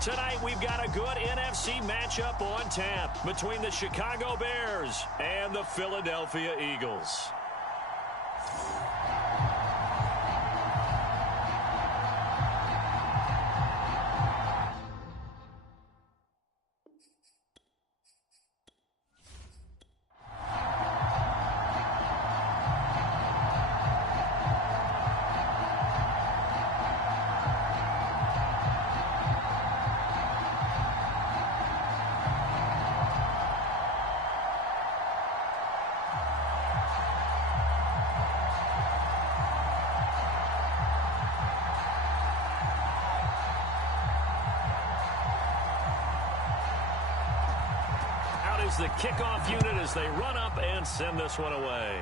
Tonight, we've got a good NFC matchup on tap between the Chicago Bears and the Philadelphia Eagles. The kickoff unit as they run up and send this one away.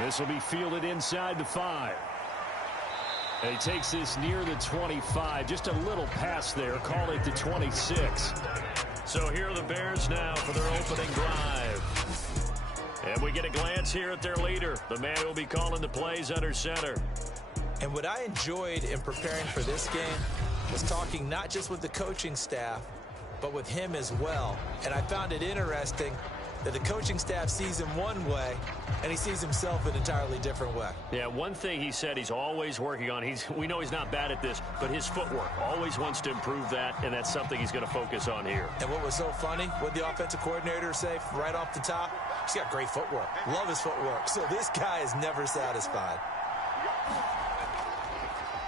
This will be fielded inside the 5. And he takes this near the 25. Just a little pass there. Call it the 26. So here are the Bears now for their opening drive. And we get a glance here at their leader, the man who will be calling the plays under center. And what I enjoyed in preparing for this game was talking not just with the coaching staff, but with him as well. And I found it interesting that the coaching staff sees him one way, and he sees himself an entirely different way. Yeah, one thing he said he's always working on, we know he's not bad at this, but his footwork, always wants to improve that, and that's something he's going to focus on here. And what was so funny, what the offensive coordinator say right off the top? He's got great footwork. Love his footwork. So this guy is never satisfied.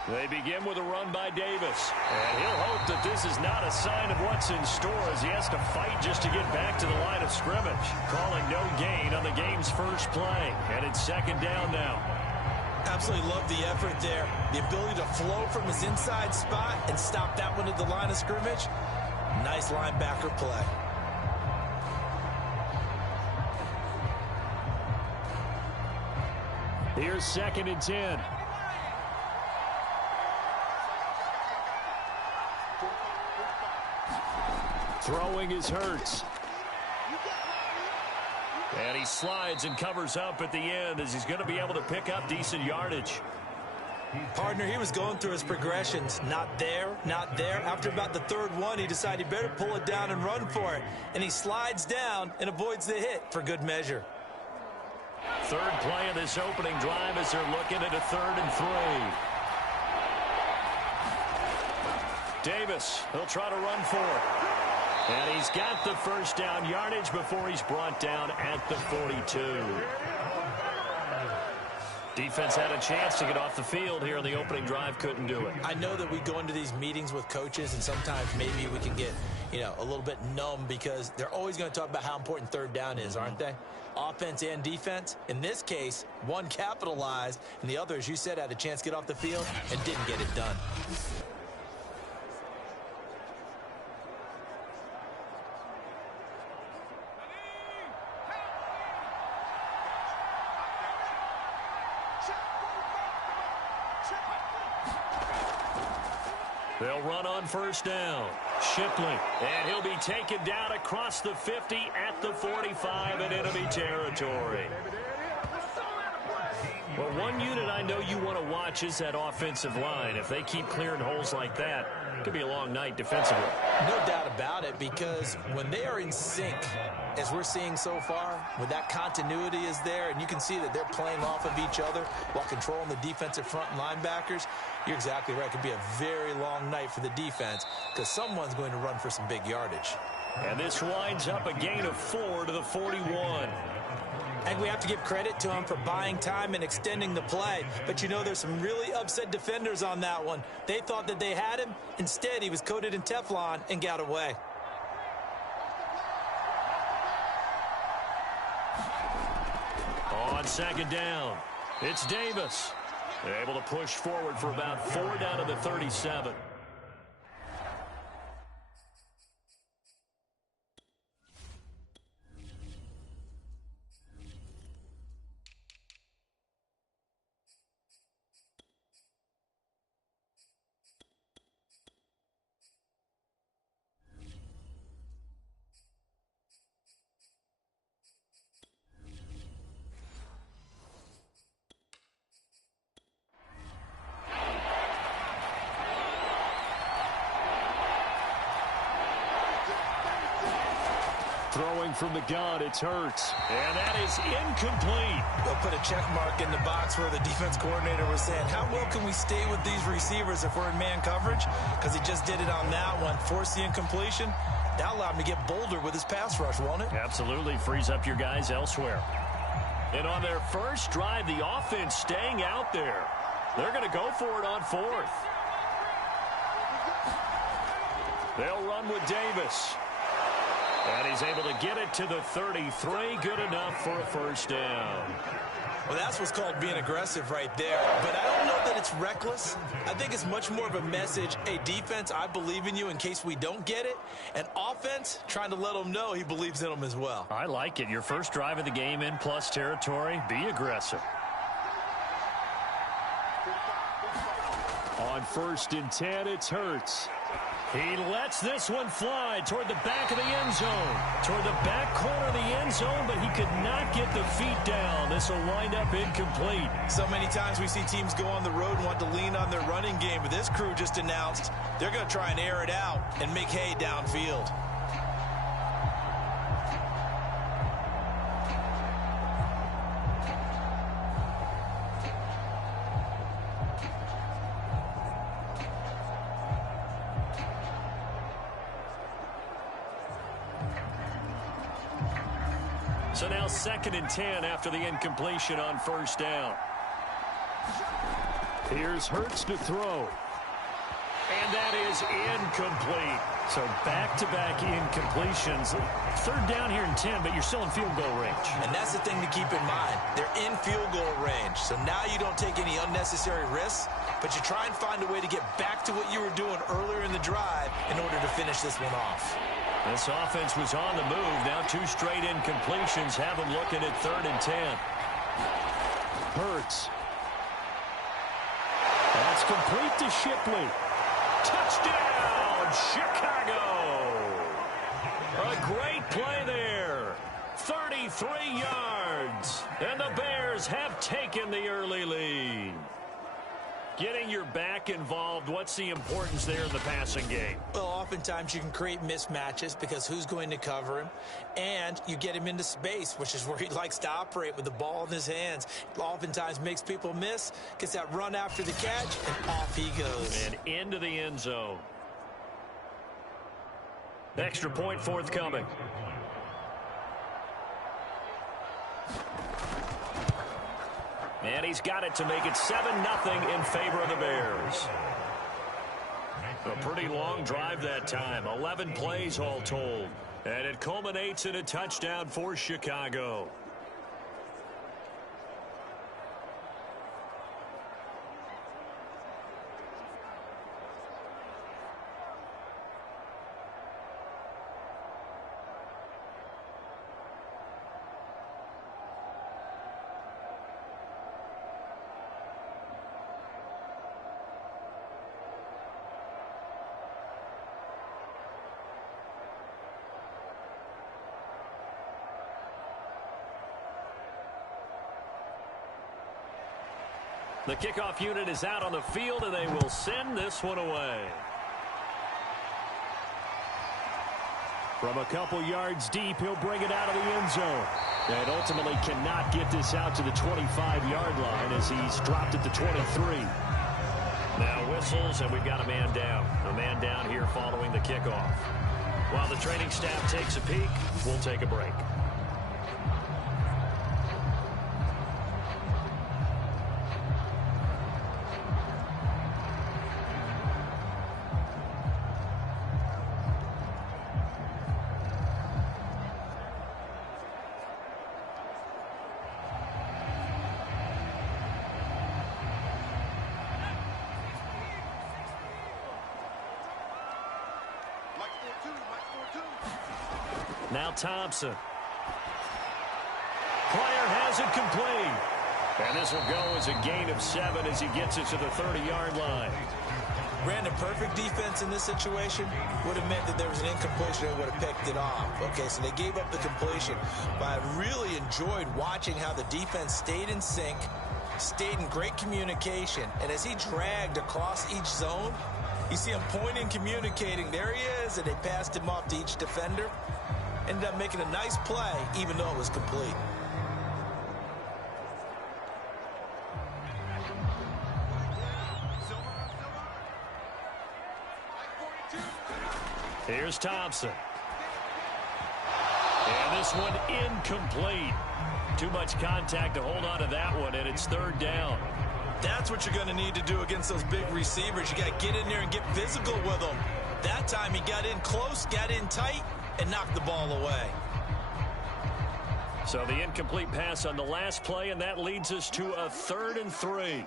They begin with a run by Davis. And he'll hope that this is not a sign of what's in store as he has to fight just to get back to the line of scrimmage. Calling no gain on the game's first play. And it's second down now. Absolutely love the effort there. The ability to flow from his inside spot and stop that one at the line of scrimmage. Nice linebacker play. Here's 2nd and 10. Throwing is Hurts. And he slides and covers up at the end as he's going to be able to pick up decent yardage. Partner, he was going through his progressions. Not there, not there. After about the 3rd one, he decided he better pull it down and run for it. And he slides down and avoids the hit for good measure. 3rd play of this opening drive as they're looking at a 3rd and 3. Davis, he'll try to run for it. And he's got the first down yardage before he's brought down at the 42. Defense had a chance to get off the field here in the opening drive, couldn't do it. I know that we go into these meetings with coaches, and sometimes maybe we can get, a little bit numb because they're always going to talk about how important 3rd down is, aren't they? Offense and defense. In this case, one capitalized, and the other, as you said, had a chance to get off the field and didn't get it done. They'll run on first down. Shipley, and he'll be taken down across the 50 at the 45 in enemy territory. Well, one unit I know you want to watch is that offensive line. If they keep clearing holes like that, it could be a long night defensively. No doubt about it, because when they are in sync, as we're seeing so far, when that continuity is there, and you can see that they're playing off of each other while controlling the defensive front and linebackers, you're exactly right. It could be a very long night for the defense because someone's going to run for some big yardage. And this winds up a gain of 4 to the 41. And we have to give credit to him for buying time and extending the play. But there's some really upset defenders on that one. They thought that they had him. Instead, he was coated in Teflon and got away. On second down, it's Davis. They're able to push forward for about 4 down to the 37. Throwing from the gun, it's Hurts. And that is incomplete. They'll put a check mark in the box where the defense coordinator was saying, how well can we stay with these receivers if we're in man coverage? Because he just did it on that one, forced the incompletion. That allowed him to get bolder with his pass rush, won't it? Absolutely, frees up your guys elsewhere. And on their first drive, the offense staying out there. They're going to go for it on fourth. They'll run with Davis. And he's able to get it to the 33. Good enough for a first down. Well, that's what's called being aggressive right there. But I don't know that it's reckless. I think it's much more of a message. Hey, defense, I believe in you in case we don't get it. And offense, trying to let them know he believes in them as well. I like it. Your first drive of the game in plus territory. Be aggressive. On 1st and 10, it's Hurts. He lets this one fly toward the back of the end zone. Toward the back corner of the end zone, but he could not get the feet down. This will wind up incomplete. So many times we see teams go on the road and want to lean on their running game, but this crew just announced they're going to try and air it out and make hay downfield. So now 2nd and 10 after the incompletion on first down. Here's Hurts to throw. And that is incomplete. So back-to-back incompletions. 3rd down here and 10, but you're still in field goal range. And that's the thing to keep in mind. They're in field goal range. So now you don't take any unnecessary risks, but you try and find a way to get back to what you were doing earlier in the drive in order to finish this one off. This offense was on the move. Now 2 straight incompletions have them looking at 3rd and 10. Hurts. That's complete to Shipley. Touchdown, Chicago. A great play there. 33 yards. And the Bears have taken the early lead. Getting your back involved, what's the importance there in the passing game? Well, oftentimes you can create mismatches because who's going to cover him? And you get him into space, which is where he likes to operate with the ball in his hands. Oftentimes makes people miss, gets that run after the catch, and off he goes. And into the end zone. Extra point forthcoming. And he's got it to make it 7-0 in favor of the Bears. A pretty long drive that time. 11 plays all told. And it culminates in a touchdown for Chicago. The kickoff unit is out on the field, and they will send this one away. From a couple yards deep, he'll bring it out of the end zone. And ultimately cannot get this out to the 25-yard line as he's dropped at the 23. Now whistles, and we've got a man down. A man down here following the kickoff. While the training staff takes a peek, we'll take a break. Now Thompson. Player has it complete. And this will go as a gain of 7 as he gets it to the 30-yard line. Brandon, perfect defense in this situation would have meant that there was an incompletion and would have picked it off. Okay, so they gave up the completion. But I really enjoyed watching how the defense stayed in sync, stayed in great communication. And as he dragged across each zone, you see him pointing, communicating. There he is, and they passed him off to each defender. ended up making a nice play, even though it was complete. Here's Thompson. And this one incomplete. Too much contact to hold on to that one, and it's third down. That's what you're going to need to do against those big receivers. You got to get in there and get physical with them. That time he got in close, got in tight, and knocked the ball away. So the incomplete pass on the last play, and that leads us to a 3rd and 3.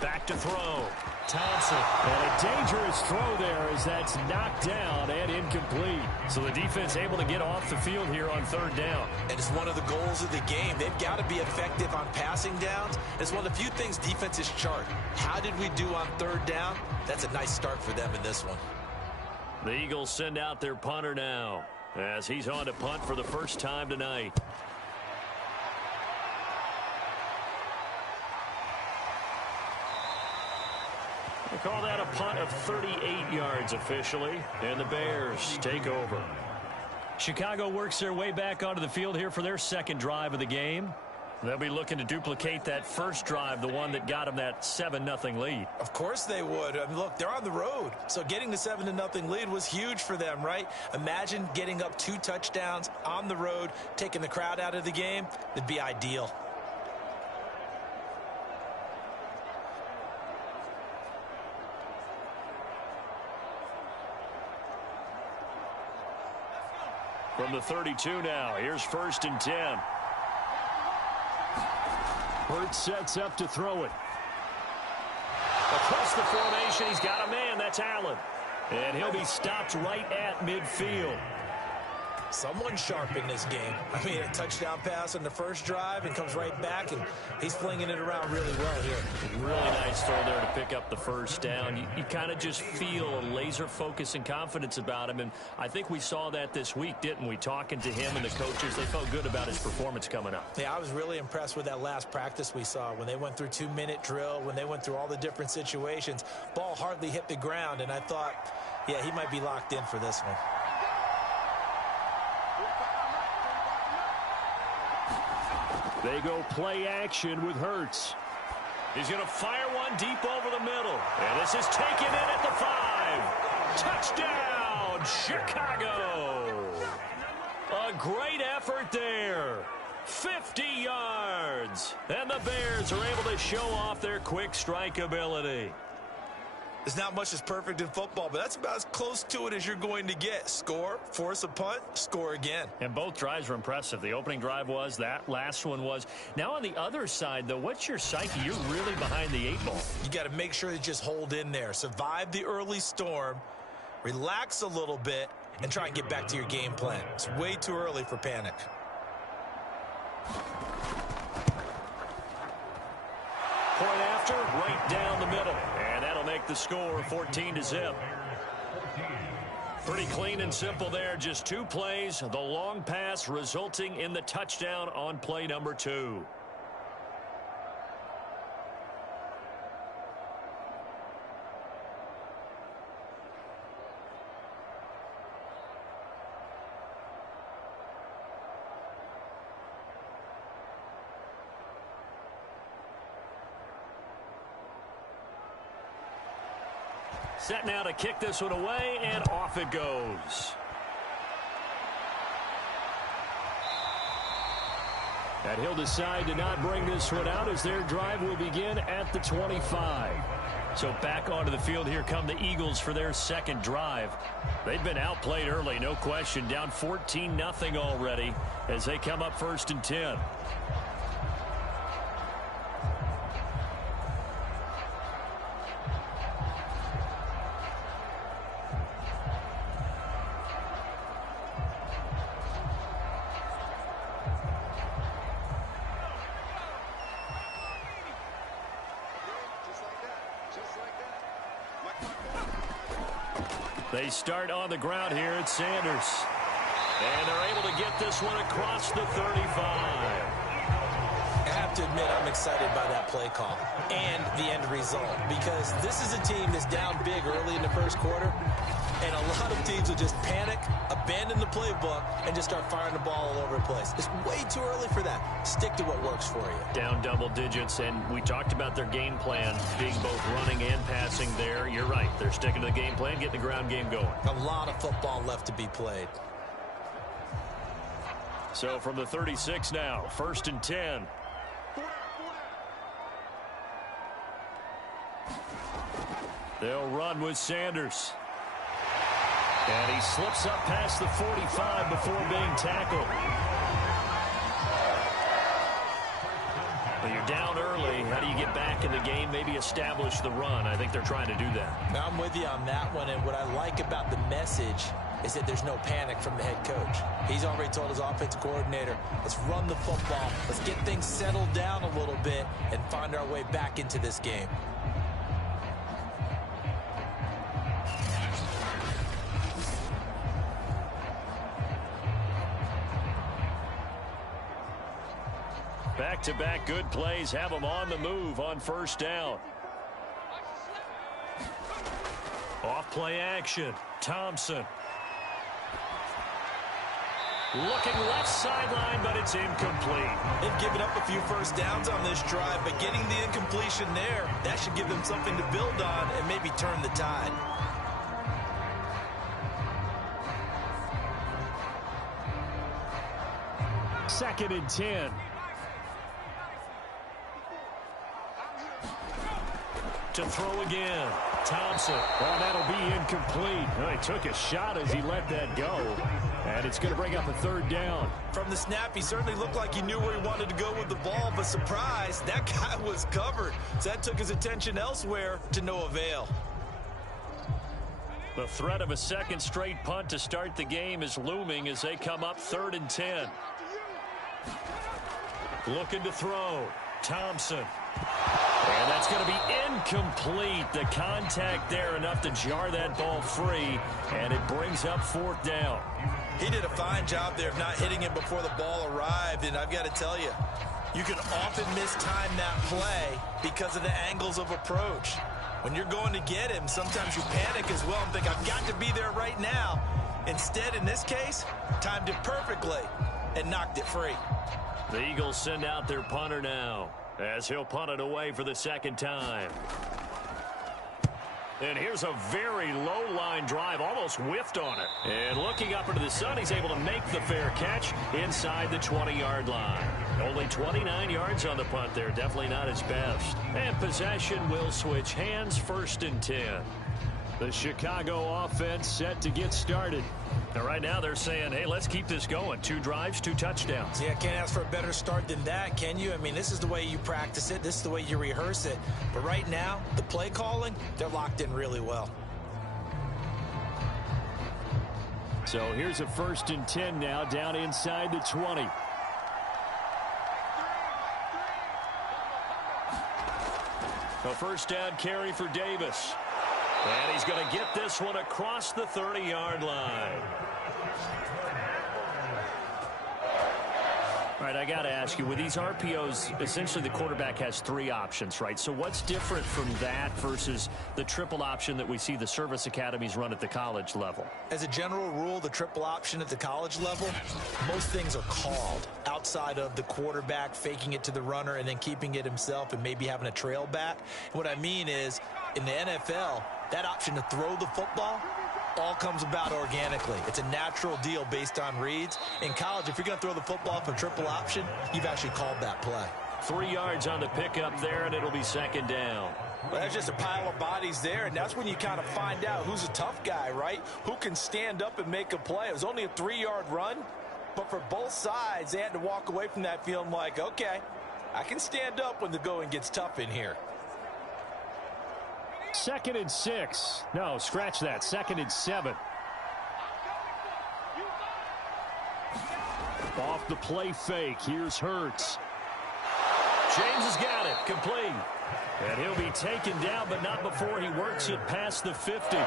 Back to throw. Thompson. And a dangerous throw there as that's knocked down and incomplete. So the defense able to get off the field here on 3rd down. And it's one of the goals of the game. They've got to be effective on passing downs. It's one of the few things defenses chart. How did we do on 3rd down? That's a nice start for them in this one. The Eagles send out their punter now as he's on to punt for the first time tonight. They call that a punt of 38 yards officially, and the Bears take over. Chicago works their way back onto the field here for their second drive of the game. They'll be looking to duplicate that first drive, the one that got them that 7-0 lead. Of course they would. I mean, look, they're on the road, so getting the 7-0 lead was huge for them, right? Imagine getting up 2 touchdowns on the road, taking the crowd out of the game. It'd be ideal. From the 32 now, here's 1st and 10. Hurts sets up to throw it. Across the formation, he's got a man. That's Allen. And he'll be stopped right at midfield. Someone sharp in this game. I mean, a touchdown pass on the first drive and comes right back, and he's flinging it around really well here. Really nice throw there to pick up the first down. You kind of just feel a laser focus and confidence about him, and I think we saw that this week, didn't we? Talking to him and the coaches, they felt good about his performance coming up. Yeah, I was really impressed with that last practice we saw when they went through 2-minute drill, when they went through all the different situations. Ball hardly hit the ground, and I thought, yeah, he might be locked in for this one. They go play action with Hurts. He's going to fire one deep over the middle. And this is taken in at the 5. Touchdown, Chicago. A great effort there. 50 yards. And the Bears are able to show off their quick strike ability. There's not much that's perfect in football, but that's about as close to it as you're going to get. Score, force a punt, score again. And both drives were impressive. The opening drive was, that last one was. Now on the other side, though, what's your psyche? You're really behind the 8 ball. You got to make sure to just hold in there. Survive the early storm, relax a little bit, and try and get back to your game plan. It's way too early for panic. Point after, right down the middle. And that'll make the score 14-0. Pretty clean and simple there. Just 2 plays. The long pass resulting in the touchdown on play number 2. Set now to kick this one away, and off it goes. And he'll decide to not bring this one out as their drive will begin at the 25. So back onto the field, here come the Eagles for their second drive. They've been outplayed early, no question. Down 14-0 already as they come up 1st and 10. They start on the ground here at Sanders. And they're able to get this one across the 35. I have to admit, I'm excited by that play call and the end result, because this is a team that's down big early in the first quarter, And a lot of teams will just panic, abandon the playbook, and just start firing the ball all over the place. It's way too early for that. Stick to what works for you. Down double digits, and we talked about their game plan being both running and passing there. You're right. They're sticking to the game plan, getting the ground game going. A lot of football left to be played. So from the 36 now, 1st and 10. They'll run with Sanders. And he slips up past the 45 before being tackled. But you're down early. How do you get back in the game? Maybe establish the run. I think they're trying to do that. Now I'm with you on that one, and what I like about the message is that there's no panic from the head coach. He's already told his offensive coordinator, let's run the football, let's get things settled down a little bit and find our way back into this game. Back-to-back good plays have them on the move on 1st down. Off play action. Thompson. Looking left sideline, but it's incomplete. They've given up a few first downs on this drive, but getting the incompletion there, that should give them something to build on and maybe turn the tide. Second and 10. To throw again. Thompson. Well, that'll be incomplete. Well, he took a shot as he let that go. And it's going to bring up a 3rd down. From the snap, he certainly looked like he knew where he wanted to go with the ball, but surprise, that guy was covered. So that took his attention elsewhere to no avail. The threat of a second straight punt to start the game is looming as they come up 3rd and 10. Looking to throw. Thompson. And that's going to be incomplete. The contact there enough to jar that ball free, and it brings up 4th down. He did a fine job there of not hitting him before the ball arrived, and I've got to tell you, you can often mistime that play because of the angles of approach. When you're going to get him, sometimes you panic as well and think, I've got to be there right now. Instead, in this case, timed it perfectly and knocked it free. The Eagles send out their punter now, as he'll punt it away for the 2nd time. And here's a very low-line drive, almost whiffed on it. And looking up into the sun, he's able to make the fair catch inside the 20-yard line. Only 29 yards on the punt there, definitely not his best. And possession will switch hands, 1st and 10. The Chicago offense set to get started. And right now they're saying, hey, let's keep this going. 2 drives, 2 touchdowns. Yeah, can't ask for a better start than that, can you? I mean, this is the way you practice it. This is the way you rehearse it. But right now, the play calling, they're locked in really well. So here's a 1st and 10 now, down inside the 20. A 1st down carry for Davis. And he's going to get this one across the 30-yard line. All right, I got to ask you, with these RPOs, essentially the quarterback has 3 options, right? So what's different from that versus the triple option that we see the service academies run at the college level? As a general rule, the triple option at the college level, most things are called outside of the quarterback faking it to the runner and then keeping it himself and maybe having a trail back. What I mean is, in the NFL, that option to throw the football all comes about organically. It's a natural deal based on reads. In college, if you're going to throw the football for triple option, you've actually called that play. 3 yards on the pickup there, and it'll be 2nd down. Well, there's just a pile of bodies there, and that's when you kind of find out who's a tough guy, right? Who can stand up and make a play. It was only a 3-yard run, but for both sides, they had to walk away from that feeling like, okay, I can stand up when the going gets tough in here. 2nd and 6. No, scratch that. 2nd and 7. Off the play fake. Here's Hurts. James has got it. Complete. And he'll be taken down, but not before he works it past the 50. Now,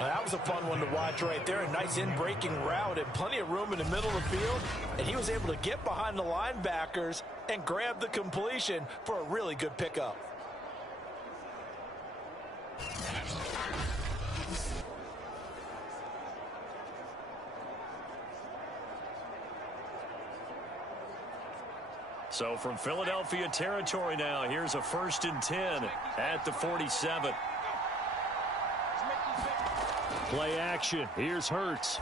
that was a fun one to watch right there. A nice in-breaking route and plenty of room in the middle of the field. And he was able to get behind the linebackers and grab the completion for a really good pickup. So from Philadelphia territory now, here's a 1st and 10 at the 47. Play action. Here's Hurts.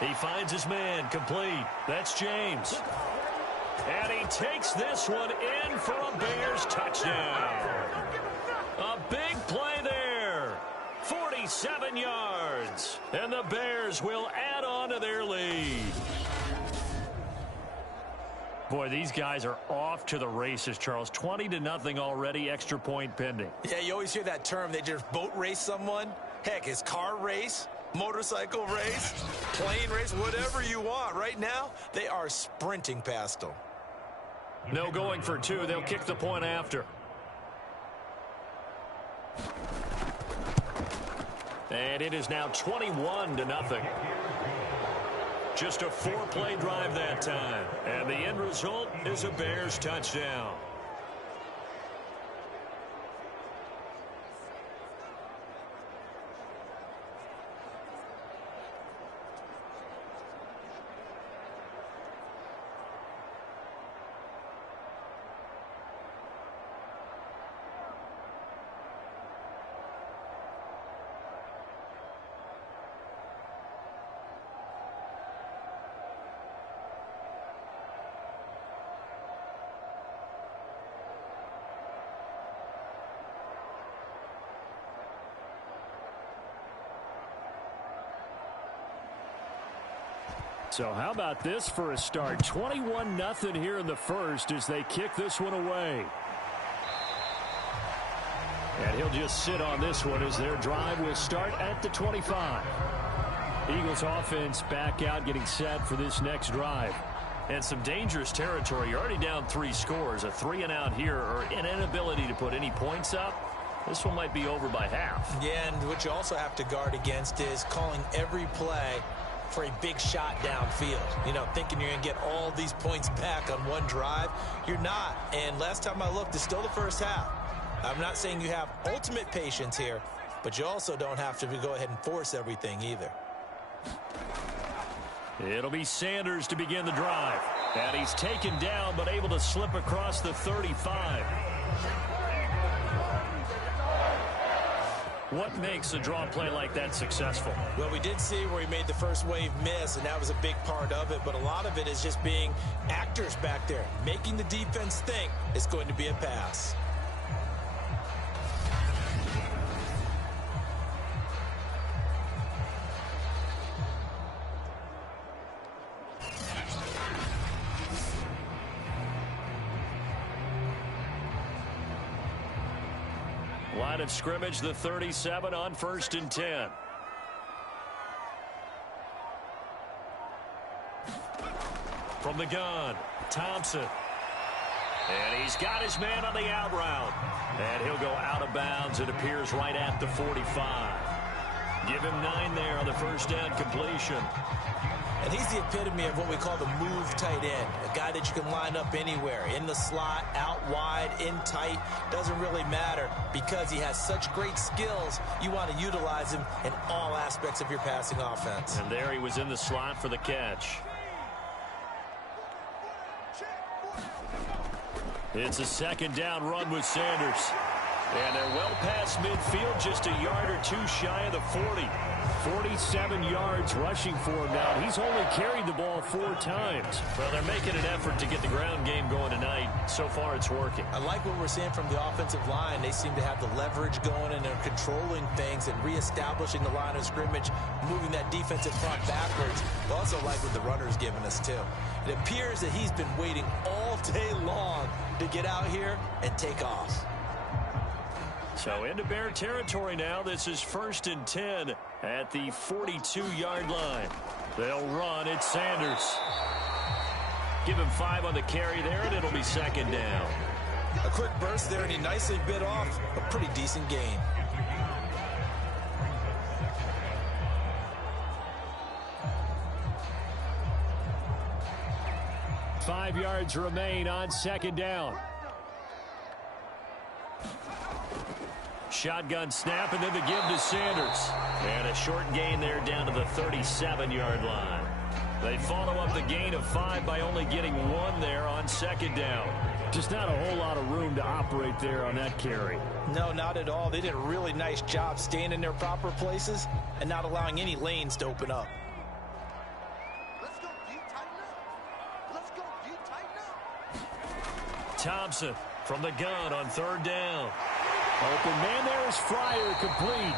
He finds his man, complete. That's James. And he takes this one in for a Bears touchdown. A big play there. 47 yards. And the Bears will add on to their lead. Boy, these guys are off to the races, Charles. 20-0 already, extra point pending. Yeah, you always hear that term. They just boat race someone. Heck, it's car race, motorcycle race, plane race, whatever you want. Right now, they are sprinting past them. No going for two. They'll kick the point after. And it is now 21-0. Just a 4-play drive that time. And the end result is a Bears touchdown. So how about this for a start? 21-0 here in the first as they kick this one away. And he'll just sit on this one as their drive will start at the 25. Eagles offense back out, getting set for this next drive. And some dangerous territory. You're already down 3 scores. A 3-and-out here or an inability to put any points up. This one might be over by half. Yeah, and what you also have to guard against is calling every play for a big shot downfield. You know, thinking you're going to get all these points back on one drive. You're not. And last time I looked, it's still the first half. I'm not saying you have ultimate patience here, but you also don't have to go ahead and force everything either. It'll be Sanders to begin the drive. And he's taken down, but able to slip across the 35. What makes a draw play like that successful? Well, we did see where he made the first wave miss, and that was a big part of it. But a lot of it is just being actors back there, making the defense think it's going to be a pass. Line of scrimmage, the 37 on 1st and 10. From the gun, Thompson. And he's got his man on the out route. And he'll go out of bounds. It appears right at the 45. Give him 9 there on the first down completion. And he's the epitome of what we call the move tight end. A guy that you can line up anywhere. In the slot, out wide, in tight. Doesn't really matter because he has such great skills. You want to utilize him in all aspects of your passing offense. And there he was in the slot for the catch. It's a second down run with Sanders. And they're well past midfield, just a yard or two shy of the 40. 47 yards rushing for him now. He's only carried the ball 4 times. Well, they're making an effort to get the ground game going tonight. So far, it's working. I like what we're seeing from the offensive line. They seem to have the leverage going, and they're controlling things and reestablishing the line of scrimmage, moving that defensive front backwards. I also like what the runner's giving us, too. It appears that he's been waiting all day long to get out here and take off. So into Bear territory now. This is 1st and 10 at the 42-yard line. They'll run. It's Sanders. Give him 5 on the carry there, and it'll be second down. A quick burst there, and he nicely bit off a pretty decent gain. Five yards remain on second down. Shotgun snap, and then the give to Sanders. And a short gain there down to the 37-yard line. They follow up the gain of 5 by only getting 1 there on second down. Just not a whole lot of room to operate there on that carry. No, not at all. They did a really nice job staying in their proper places and not allowing any lanes to open up. Let's go deep, tighten up. Let's go deep, tighten up. Thompson from the gun on third down. Open man there is Fryer, complete.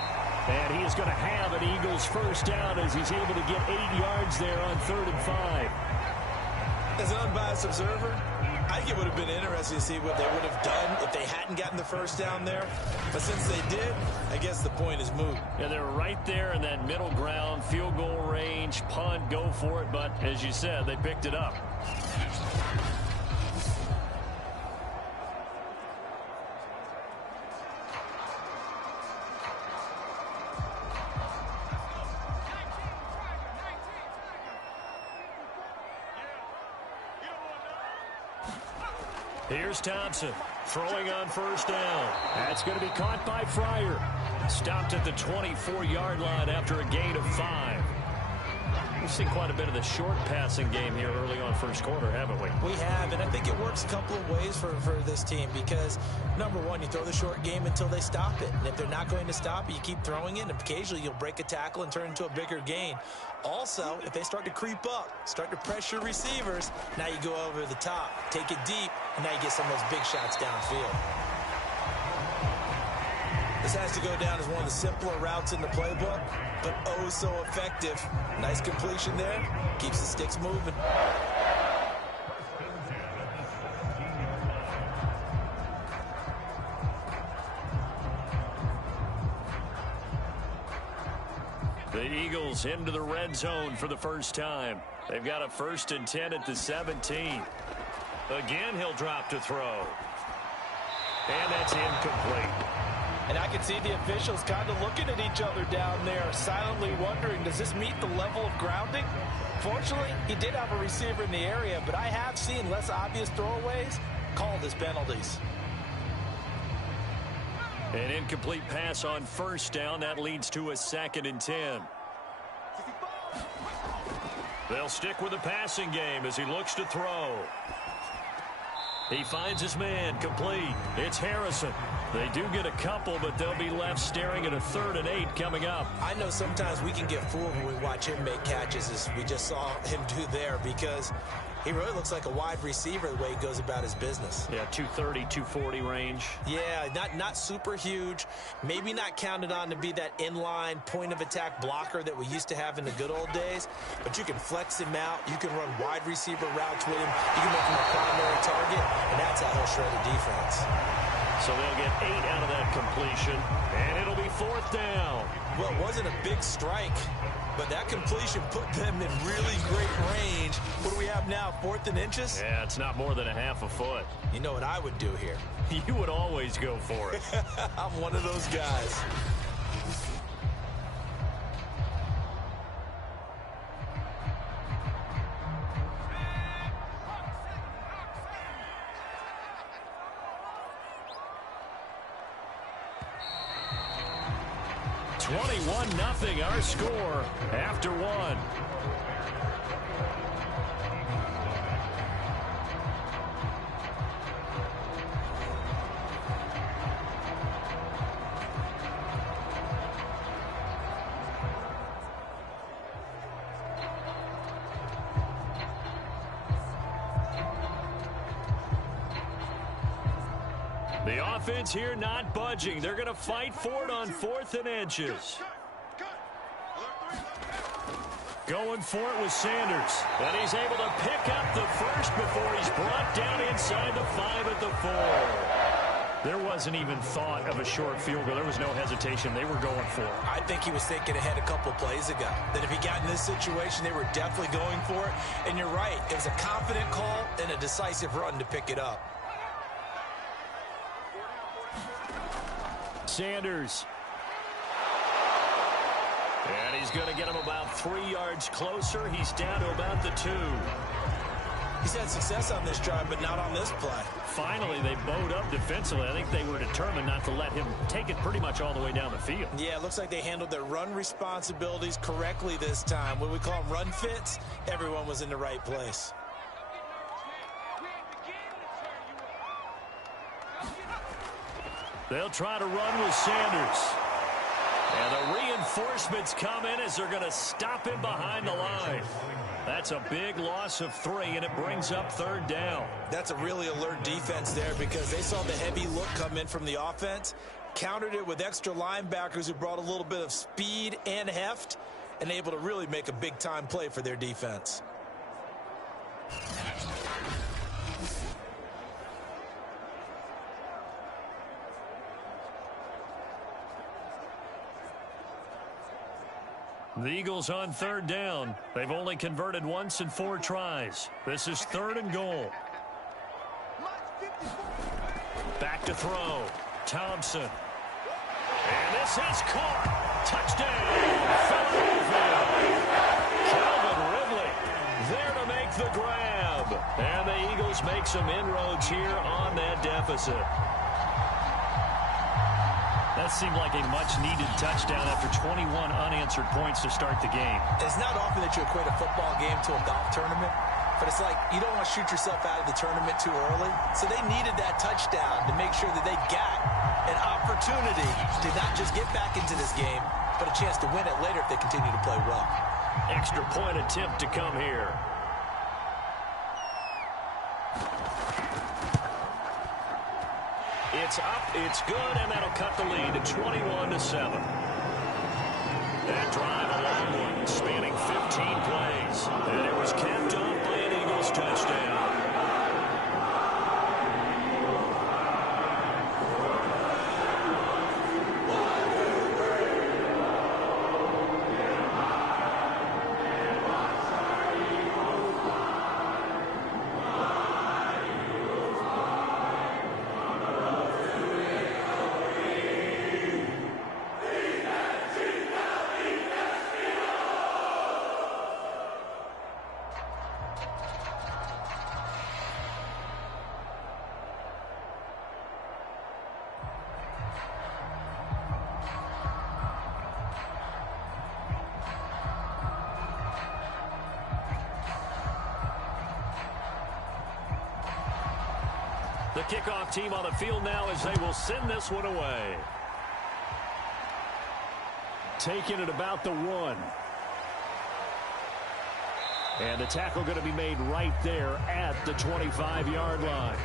And he is going to have an Eagles first down as he's able to get 8 yards there on 3rd and 5. As an unbiased observer, I think it would have been interesting to see what they would have done if they hadn't gotten the first down there. But since they did, I guess the point is moot. Yeah, they're right there in that middle ground, field goal range, punt, go for it. But as you said, they picked it up. Here's Thompson throwing on first down. That's going to be caught by Fryer. Stopped at the 24-yard line after a gain of 5. We've seen quite a bit of the short passing game here early on first quarter, haven't we? We have, and I think it works a couple of ways for this team because, number one, you throw the short game until they stop it. And if they're not going to stop it, you keep throwing it, and occasionally you'll break a tackle and turn it into a bigger gain. Also, if they start to creep up, start to pressure receivers, now you go over the top, take it deep, and now you get some of those big shots downfield. This has to go down as one of the simpler routes in the playbook, but oh so effective. Nice completion there. Keeps the sticks moving. The Eagles into the red zone for the first time. They've got a 1st and 10 at the 17. Again, he'll drop to throw. And that's incomplete. And I can see the officials kind of looking at each other down there, silently wondering, does this meet the level of grounding? Fortunately, he did have a receiver in the area, but I have seen less obvious throwaways called as penalties. An incomplete pass on first down. That leads to a 2nd and 10. They'll stick with the passing game as he looks to throw. He finds his man, complete. It's Harrison. They do get a couple, but they'll be left staring at a 3rd and 8 coming up. I know sometimes we can get fooled when we watch him make catches, as we just saw him do there, because he really looks like a wide receiver the way he goes about his business. Yeah, 230, 240 range. Yeah, not super huge. Maybe not counted on to be that inline point-of-attack blocker that we used to have in the good old days, but you can flex him out. You can run wide receiver routes with him. You can make him a primary target, and that's how he'll shred a defense. So they'll get 8 out of that completion, and it'll be 4th down. Well, it wasn't a big strike, but that completion put them in really great range. What do we have now, 4th and inches? Yeah, it's not more than a half a foot. You know what I would do here? You would always go for it. I'm one of those guys. Nothing, our score after 1. The offense here not budging. They're going to fight for it on 4th and inches. Going for it with Sanders. And he's able to pick up the first before he's brought down inside the 5 at the 4. There wasn't even thought of a short field goal. There was no hesitation. They were going for it. I think he was thinking ahead a couple plays ago. That if he got in this situation, they were definitely going for it. And you're right. It was a confident call and a decisive run to pick it up. Sanders. And he's going to get him about 3 yards closer. He's down to about the 2. He's had success on this drive, but not on this play. Finally, they bowed up defensively. I think they were determined not to let him take it pretty much all the way down the field. Yeah, it looks like they handled their run responsibilities correctly this time. What we call them run fits, everyone was in the right place. They'll try to run with Sanders. And the reinforcements come in as they're going to stop him behind the line. That's a big loss of 3, and it brings up 3rd down. That's a really alert defense there because they saw the heavy look come in from the offense, countered it with extra linebackers who brought a little bit of speed and heft, and able to really make a big-time play for their defense. The Eagles on 3rd down. They've only converted once in 4 tries. This is 3rd and goal. Back to throw. Thompson. And this is caught. Touchdown. Philadelphia. Calvin Ridley there to make the grab. And the Eagles make some inroads here on that deficit. That seemed like a much-needed touchdown after 21 unanswered points to start the game. It's not often that you equate a football game to a golf tournament, but it's like you don't want to shoot yourself out of the tournament too early. So they needed that touchdown to make sure that they got an opportunity to not just get back into this game, but a chance to win it later if they continue to play well. Extra point attempt to come here. It's up, it's good, and that'll cut the lead to 21-7. That drive, a long one, spanning 15 plays. And it was capped off by an Eagles touchdown. The kickoff team on the field now as they will send this one away. Taking it about the 1. And the tackle going to be made right there at the 25-yard line.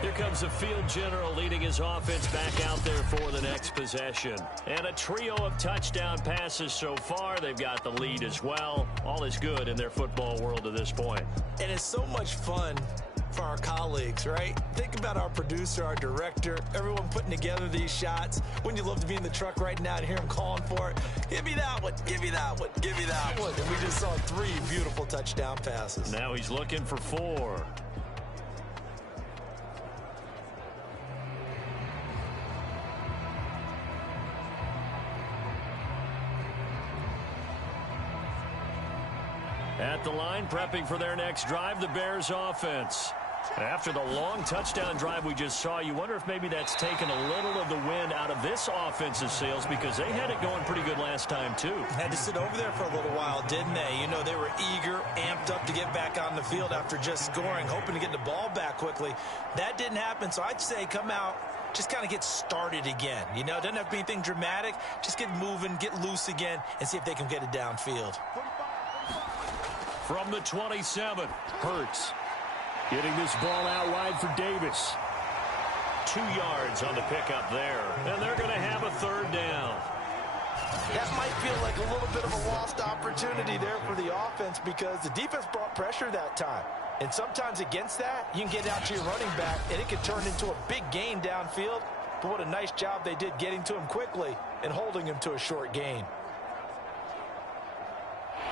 Here comes the field general leading his offense back out there for the next possession. And a trio of touchdown passes so far. They've got the lead as well. All is good in their football world at this point. And it's so much fun for our colleagues, right? Think about our producer, our director, everyone putting together these shots. Wouldn't you love to be in the truck right now and hear him calling for it? Give me that one, give me that one, give me that one. And we just saw 3 beautiful touchdown passes. Now he's looking for 4. At the line, prepping for their next drive, the Bears offense. After the long touchdown drive we just saw, you wonder if maybe that's taken a little of the wind out of this offense's sails because they had it going pretty good last time, too. Had to sit over there for a little while, didn't they? You know, they were eager, amped up to get back on the field after just scoring, hoping to get the ball back quickly. That didn't happen, so I'd say come out, just kind of get started again. You know, it doesn't have to be anything dramatic. Just get moving, get loose again, and see if they can get it downfield. From the 27, Hurts. Getting this ball out wide for Davis. 2 yards on the pickup there. And they're going to have a 3rd down. That might feel like a little bit of a lost opportunity there for the offense because the defense brought pressure that time. And sometimes against that, you can get out to your running back, and it can turn into a big gain downfield. But what a nice job they did getting to him quickly and holding him to a short gain.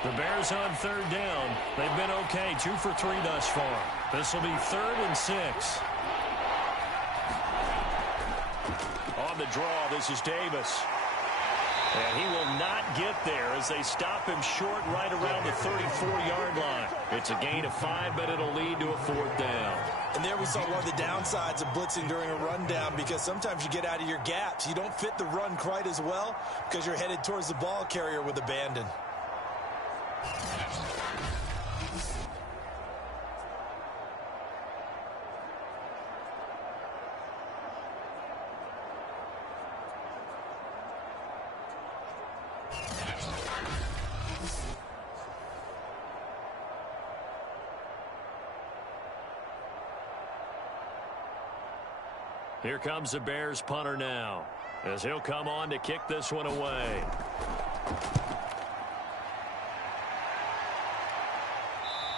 The Bears on 3rd down. They've been okay, 2 for 3 thus far. This will be 3rd and 6. On the draw, this is Davis. And he will not get there as they stop him short right around the 34-yard line. It's a gain of 5, but it'll lead to a 4th down. And there we saw one of the downsides of blitzing during a rundown, because sometimes you get out of your gaps. You don't fit the run quite as well because you're headed towards the ball carrier with abandon. Here comes the Bears punter now, as he'll come on to kick this one away.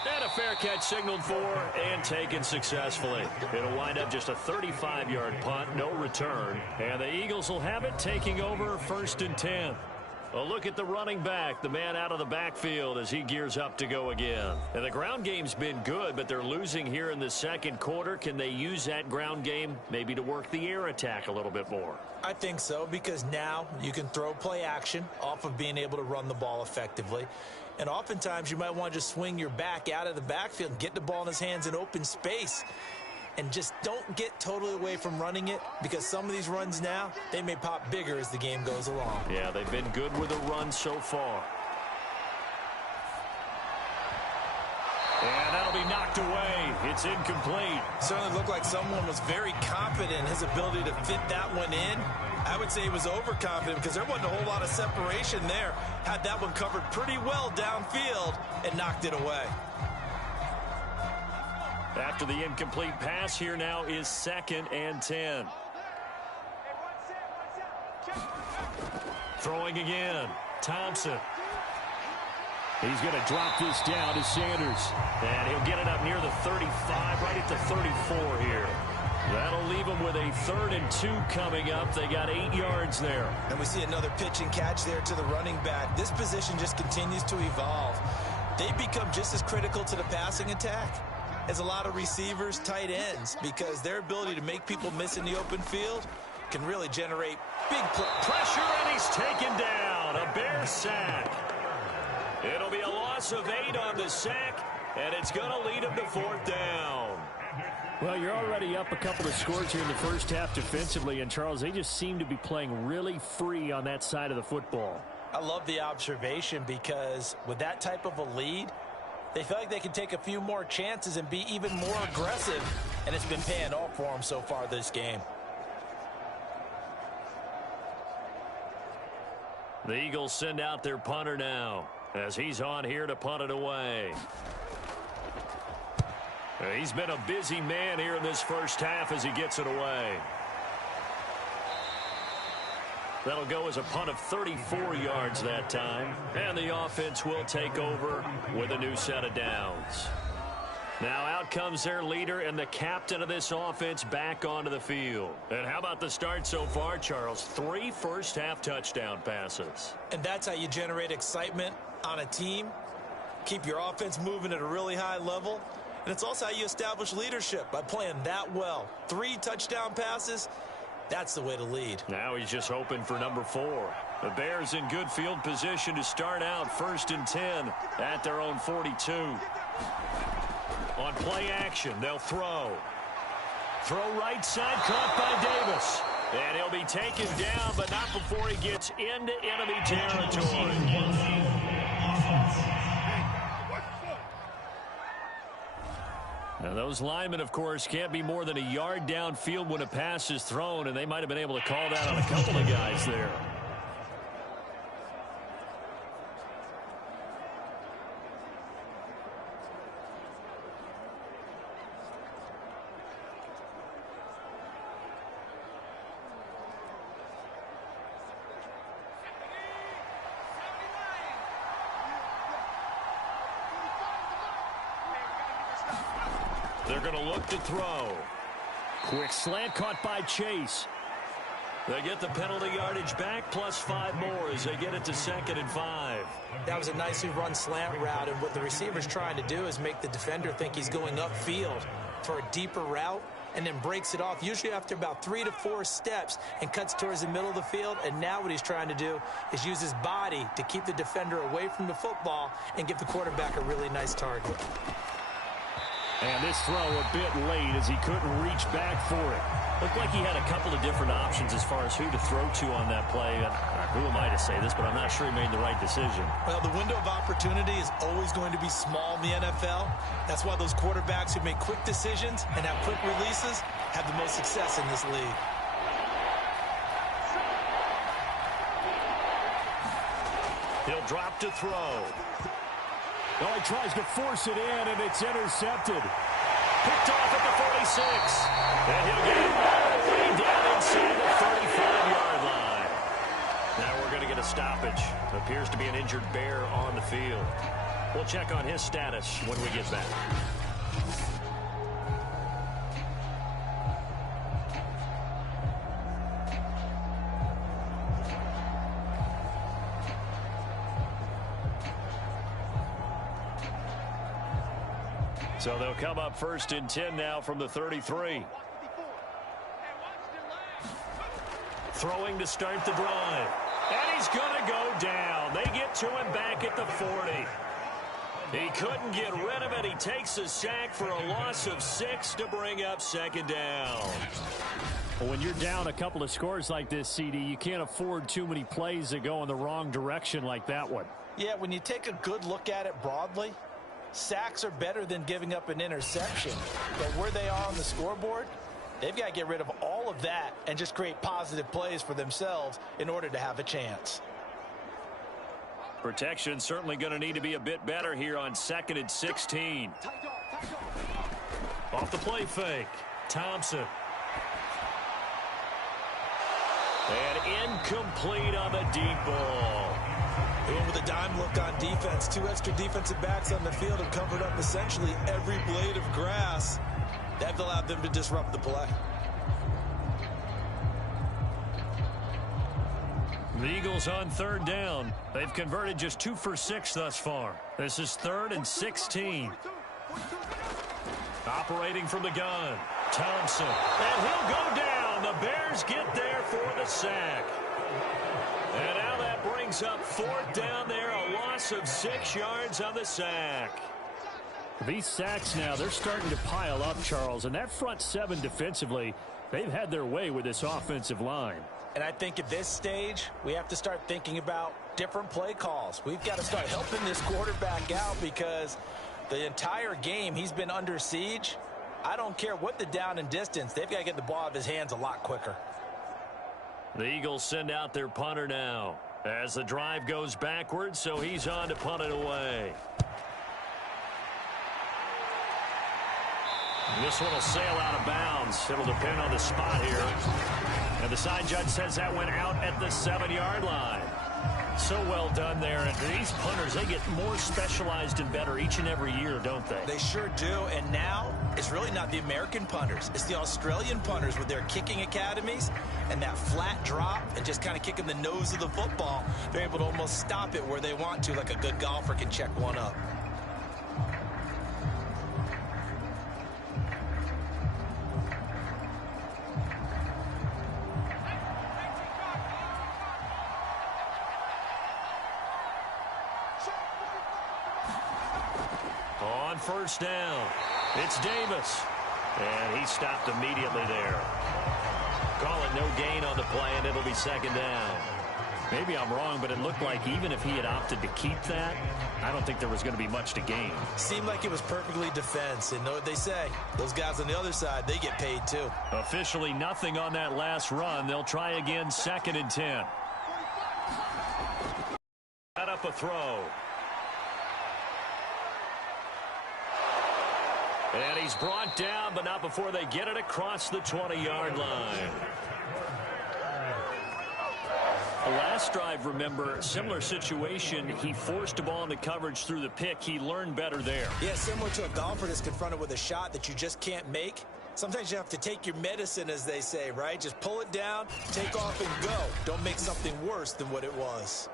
And a fair catch signaled for and taken successfully. It'll wind up just a 35-yard punt, no return. And the Eagles will have it, taking over 1st and 10. A look at the running back, the man out of the backfield as he gears up to go again. And the ground game's been good, but they're losing here in the 2nd quarter. Can they use that ground game maybe to work the air attack a little bit more? I think so, because now you can throw play action off of being able to run the ball effectively. And oftentimes you might want to just swing your back out of the backfield and get the ball in his hands in open space. And just don't get totally away from running it, because some of these runs now, they may pop bigger as the game goes along. Yeah, they've been good with a run so far. And that'll be knocked away. It's incomplete. Certainly looked like someone was very confident in his ability to fit that one in. I would say he was overconfident, because there wasn't a whole lot of separation there. Had that one covered pretty well downfield and knocked it away. After the incomplete pass, here now is 2nd and 10. Throwing again. Thompson. He's going to drop this down to Sanders. And he'll get it up near the 35, right at the 34 here. That'll leave them with a 3rd and 2 coming up. They got 8 yards there. And we see another pitch and catch there to the running back. This position just continues to evolve. They become just as critical to the passing attack as a lot of receivers, tight ends, because their ability to make people miss in the open field can really generate big pressure, and he's taken down. A Bear sack. It'll be a loss of 8 on the sack, and it's going to lead him to 4th down. Well, you're already up a couple of scores here in the first half defensively, and Charles, they just seem to be playing really free on that side of the football. I love the observation, because with that type of a lead, they feel like they can take a few more chances and be even more aggressive, and it's been paying off for them so far this game. The Eagles send out their punter now, as he's on here to punt it away. He's been a busy man here in this first half as he gets it away. That'll go as a punt of 34 yards that time. And the offense will take over with a new set of downs. Now out comes their leader and the captain of this offense back onto the field. And how about the start so far, Charles? 3 first-half touchdown passes. And that's how you generate excitement on a team. Keep your offense moving at a really high level. And it's also how you establish leadership, by playing that well. 3 touchdown passes. That's the way to lead. Now he's just hoping for number 4. The Bears in good field position to start out 1st and 10 at their own 42. On play action, they'll throw. Throw right side, caught by Davis. And he'll be taken down, but not before he gets into enemy territory. Now those linemen, of course, can't be more than a yard downfield when a pass is thrown, and they might have been able to call that on a couple of guys there. They're going to look to throw. Quick slant caught by Chase. They get the penalty yardage back, plus 5 more as they get it to 2nd and 5. That was a nicely run slant route, and what the receiver's trying to do is make the defender think he's going upfield for a deeper route. and then breaks it off, usually after about 3 to 4 steps, and cuts towards the middle of the field. And now what he's trying to do is use his body to keep the defender away from the football and give the quarterback a really nice target. And this throw a bit late as he couldn't reach back for it. Looked like he had a couple of different options as far as who to throw to on that play. And who am I to say this, but I'm not sure he made the right decision. Well, the window of opportunity is always going to be small in the NFL. That's why those quarterbacks who make quick decisions and have quick releases have the most success in this league. He'll drop to throw. Oh, he tries to force it in, and it's intercepted. Picked off at the 46. And he'll get it all the way down inside the 35-yard line. Now we're going to get a stoppage. Appears to be an injured Bear on the field. We'll check on his status when we get back. So they'll come up 1st and 10 now from the 33. Throwing to start the drive. And he's going to go down. They get to him back at the 40. He couldn't get rid of it. He takes a sack for a loss of 6 to bring up 2nd down. Well, when you're down a couple of scores like this, CD, you can't afford too many plays that go in the wrong direction like that one. Yeah, when you take a good look at it broadly, sacks are better than giving up an interception. But where they are on the scoreboard, they've got to get rid of all of that and just create positive plays for themselves in order to have a chance. Protection certainly going to need to be a bit better here on 2nd and 16. Off the play fake. Thompson. And incomplete on the deep ball. Going with a dime look on defense. 2 extra defensive backs on the field have covered up essentially every blade of grass. That allowed them to disrupt the play. The Eagles on 3rd down. They've converted just 2 for 6 thus far. This is 3rd and 16. Operating from the gun. Thompson. And he'll go down. The Bears get there for the sack. And now that brings up 4th down there. A loss of 6 yards on the sack. These sacks now, they're starting to pile up, Charles. And that front 7 defensively, they've had their way with this offensive line. And I think at this stage, we have to start thinking about different play calls. We've got to start helping this quarterback out because the entire game he's been under siege. I don't care what the down and distance. They've got to get the ball out of his hands a lot quicker. The Eagles send out their punter now as the drive goes backwards, so he's on to punt it away. This one will sail out of bounds. It'll depend on the spot here. And the side judge says that went out at the 7-yard line. So well done there. And these punters, they get more specialized and better each and every year, don't they? They sure do. And now it's really not the American punters. It's the Australian punters with their kicking academies and that flat drop and just kind of kicking the nose of the football. They're able to almost stop it where they want to, like a good golfer can check one up. On 1st down, it's Davis. And he stopped immediately there. Call it no gain on the play, and it'll be 2nd down. Maybe I'm wrong, but it looked like even if he had opted to keep that, I don't think there was going to be much to gain. Seemed like it was perfectly defense. And know what they say? Those guys on the other side, they get paid too. Officially nothing on that last run. They'll try again 2nd and 10. Set up a throw. And he's brought down, but not before they get it across the 20-yard line. The last drive, remember, similar situation. He forced a ball into coverage through the pick. He learned better there. Yeah, similar to a golfer that's confronted with a shot that you just can't make. Sometimes you have to take your medicine, as they say, right? Just pull it down, take off, and go. Don't make something worse than what it was.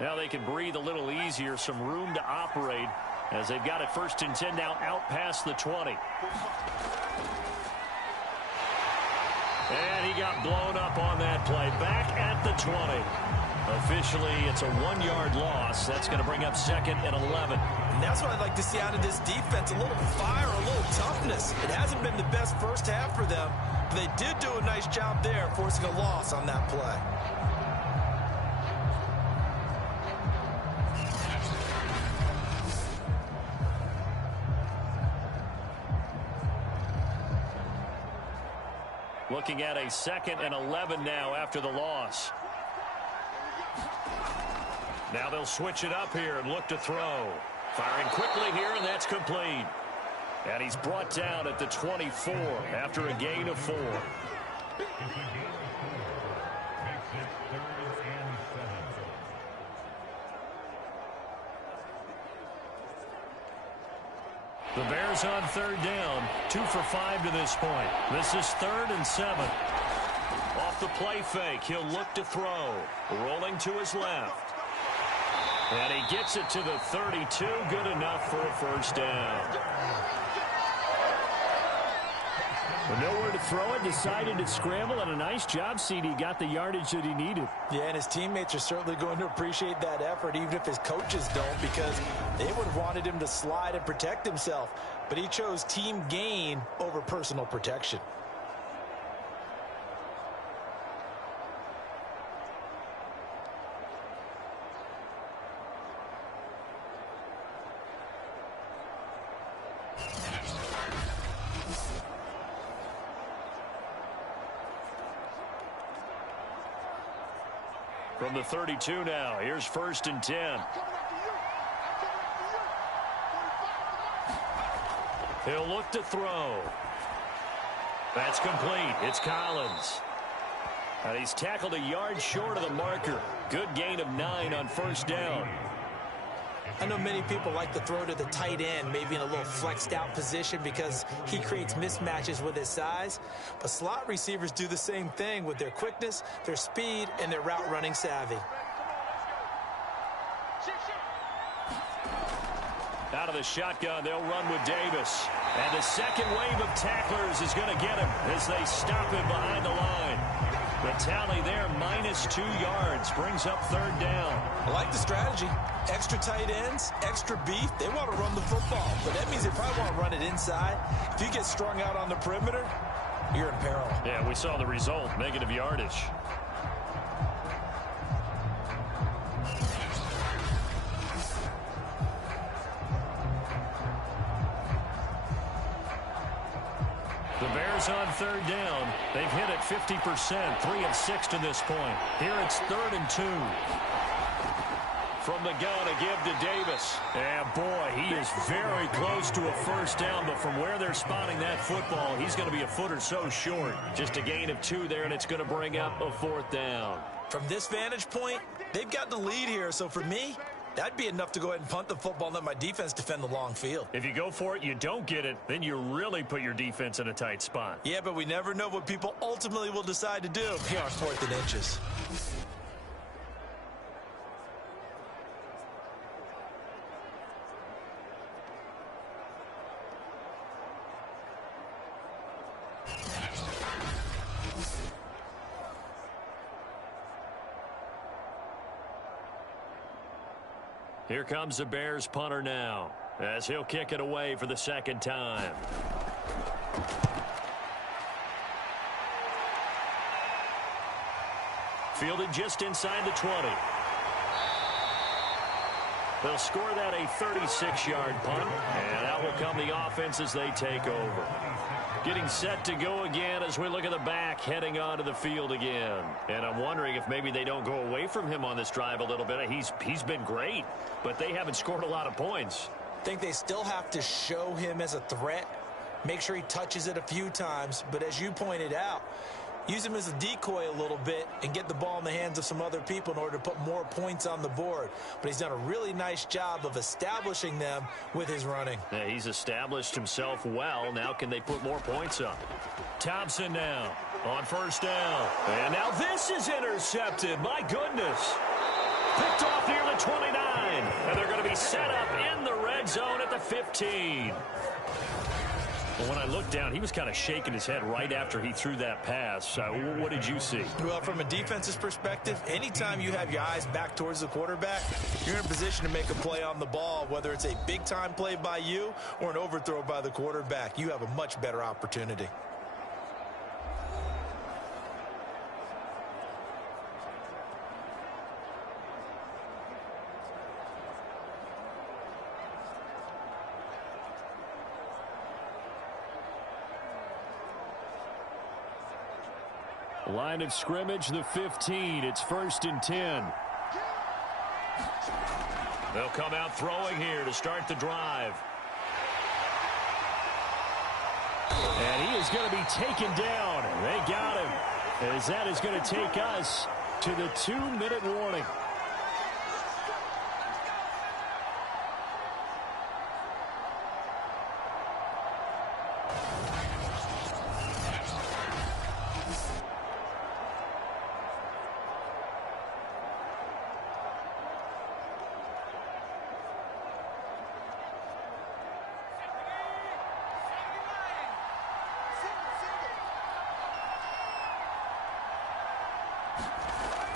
Now they can breathe a little easier, some room to operate as they've got it 1st and 10 now out past the 20. And he got blown up on that play. Back at the 20. Officially, it's a 1-yard loss. That's going to bring up 2nd and 11. And that's what I'd like to see out of this defense. A little fire, a little toughness. It hasn't been the best first half for them, but they did do a nice job there, forcing a loss on that play. Looking at a 2nd and 11 now after the loss. Now they'll switch it up here and look to throw. Firing quickly here, and that's complete. And he's brought down at the 24 after a gain of 4. The Bears on 3rd down, 2 for 5 to this point. This is 3rd and 7. Off the play fake, he'll look to throw. Rolling to his left. And he gets it to the 32, good enough for a 1st down. But nowhere to throw it, decided to scramble, and a nice job, CD. Got the yardage that he needed. Yeah, and his teammates are certainly going to appreciate that effort, even if his coaches don't, because they would have wanted him to slide and protect himself. But he chose team gain over personal protection. From the 32 now, here's 1st and 10. He'll look to throw. That's complete. It's Collins. And he's tackled a yard short of the marker. Good gain of 9 on 1st down. I know many people like to throw to the tight end, maybe in a little flexed out position because he creates mismatches with his size. But slot receivers do the same thing with their quickness, their speed, and their route running savvy. Out of the shotgun, they'll run with Davis. And the second wave of tacklers is going to get him as they stop him behind the line. The tally there, -2 yards, brings up 3rd down. I like the strategy. Extra tight ends, extra beef. They want to run the football, but that means they probably want to run it inside. If you get strung out on the perimeter, you're in peril. Yeah, we saw the result, negative yardage. The Bears on 3rd down. They've hit it 50%, 3 of 6 to this point. Here it's 3rd and 2. From the gun, a give to Davis. And boy, he is very close to a 1st down, but from where they're spotting that football, he's going to be a foot or so short. Just a gain of 2 there, and it's going to bring up a 4th down. From this vantage point, they've got the lead here, so for me, that'd be enough to go ahead and punt the football and let my defense defend the long field. If you go for it, you don't get it, then you really put your defense in a tight spot. Yeah, but we never know what people ultimately will decide to do here on 4th and inches. Here comes the Bears punter now, as he'll kick it away for the 2nd time. Fielded just inside the 20. They'll score that a 36-yard punt, and out will come the offense as they take over. Getting set to go again as we look at the back, heading onto the field again. And I'm wondering if maybe they don't go away from him on this drive a little bit. He's been great, but they haven't scored a lot of points. I think they still have to show him as a threat, make sure he touches it a few times, but as you pointed out, use him as a decoy a little bit and get the ball in the hands of some other people in order to put more points on the board. But he's done a really nice job of establishing them with his running. Yeah, he's established himself well. Now can they put more points up? Thompson now on 1st down. And now this is intercepted. My goodness. Picked off near the 29. And they're going to be set up in the red zone at the 15. But when I looked down, he was kind of shaking his head right after he threw that pass. What did you see? Well, from a defense's perspective, anytime you have your eyes back towards the quarterback, you're in a position to make a play on the ball, whether it's a big-time play by you or an overthrow by the quarterback. You have a much better opportunity. Line of scrimmage, the 15. It's 1st and 10. They'll come out throwing here to start the drive. And he is going to be taken down. They got him. As that is going to take us to the 2-minute warning.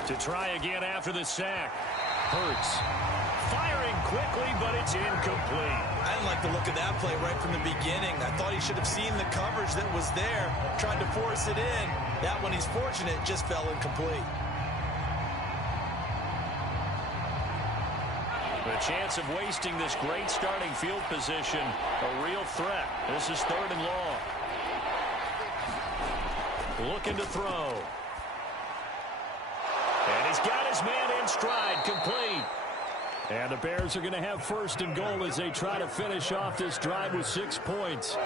To try again after the sack. Hurts. Firing quickly, but it's incomplete. I didn't like the look of that play right from the beginning. I thought he should have seen the coverage that was there, tried to force it in. That one, he's fortunate, just fell incomplete. The chance of wasting this great starting field position, a real threat. This is 3rd and long. Looking to throw. And he's got his man in stride, complete. And the Bears are going to have 1st and goal as they try to finish off this drive with 6 points.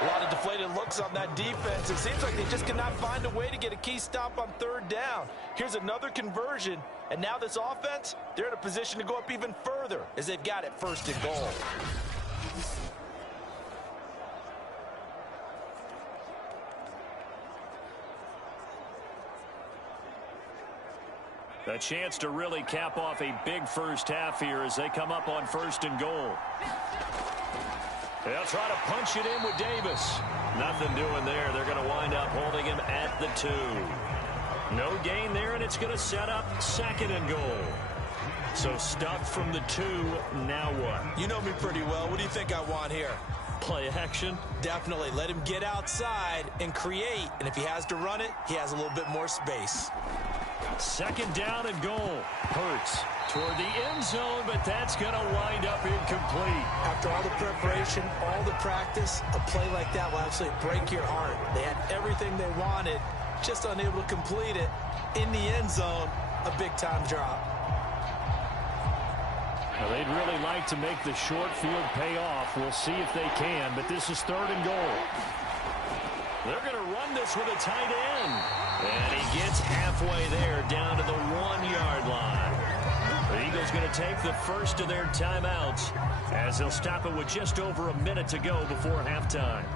A lot of deflated looks on that defense. It seems like they just cannot find a way to get a key stop on 3rd down. Here's another conversion, and now this offense, they're in a position to go up even further as they've got it 1st and goal. A chance to really cap off a big first half here as they come up on 1st and goal. They'll try to punch it in with Davis. Nothing doing there. They're going to wind up holding him at the 2. No gain there, and it's going to set up 2nd and goal. So stuffed from the 2. Now what? You know me pretty well. What do you think I want here? Play action? Definitely. Let him get outside and create. And if he has to run it, he has a little bit more space. 2nd down and goal. Hurts toward the end zone, but that's going to wind up incomplete. After all the preparation, all the practice, a play like that will absolutely break your heart. They had everything they wanted, just unable to complete it. In the end zone, a big-time drop. Well, they'd really like to make the short field pay off. We'll see if they can, but this is 3rd and goal. They're going to run this with a tight end. And he gets halfway there down to the 1-yard line. The Eagles going to take the first of their timeouts as they'll stop it with just over a minute to go before halftime.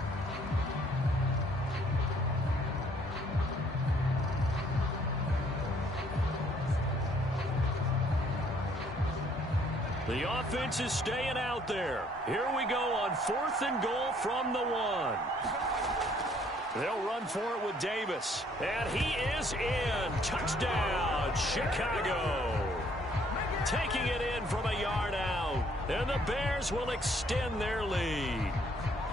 The offense is staying out there. Here we go on 4th and goal from the 1. They'll run for it with Davis. And he is in. Touchdown, Chicago. Taking it in from a yard out. And the Bears will extend their lead.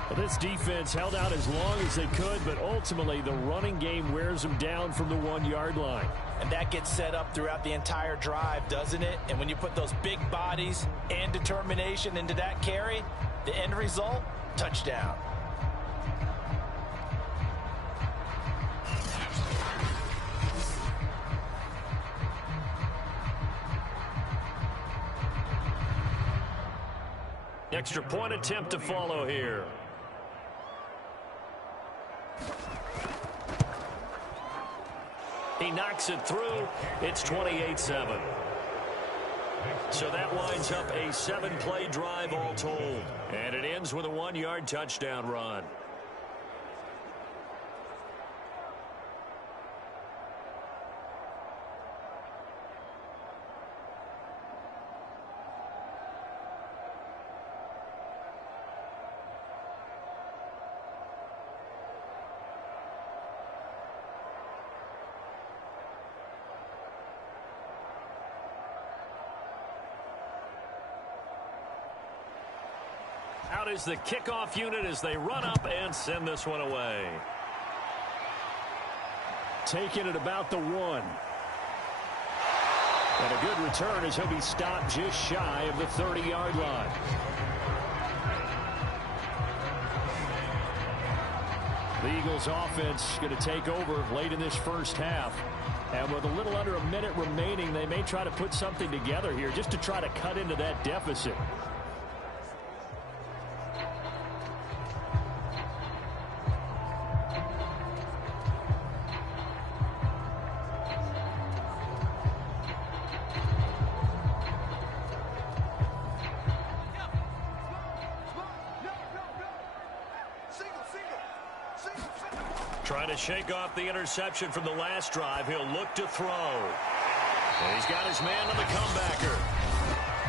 Well, this defense held out as long as they could, but ultimately the running game wears them down from the 1-yard line. And that gets set up throughout the entire drive, doesn't it? And when you put those big bodies and determination into that carry, the end result, touchdown. Extra point attempt to follow here. He knocks it through. It's 28-7. So that winds up a 7-play drive all told. And it ends with a 1-yard touchdown run. out is the kickoff unit as they run up and send this one away. Taking it about the 1. And a good return as he'll be stopped just shy of the 30-yard line. The Eagles offense going to take over late in this first half. And with a little under a minute remaining, they may try to put something together here just to try to cut into that deficit. Trying to shake off the interception from the last drive. He'll look to throw. And he's got his man on the comebacker.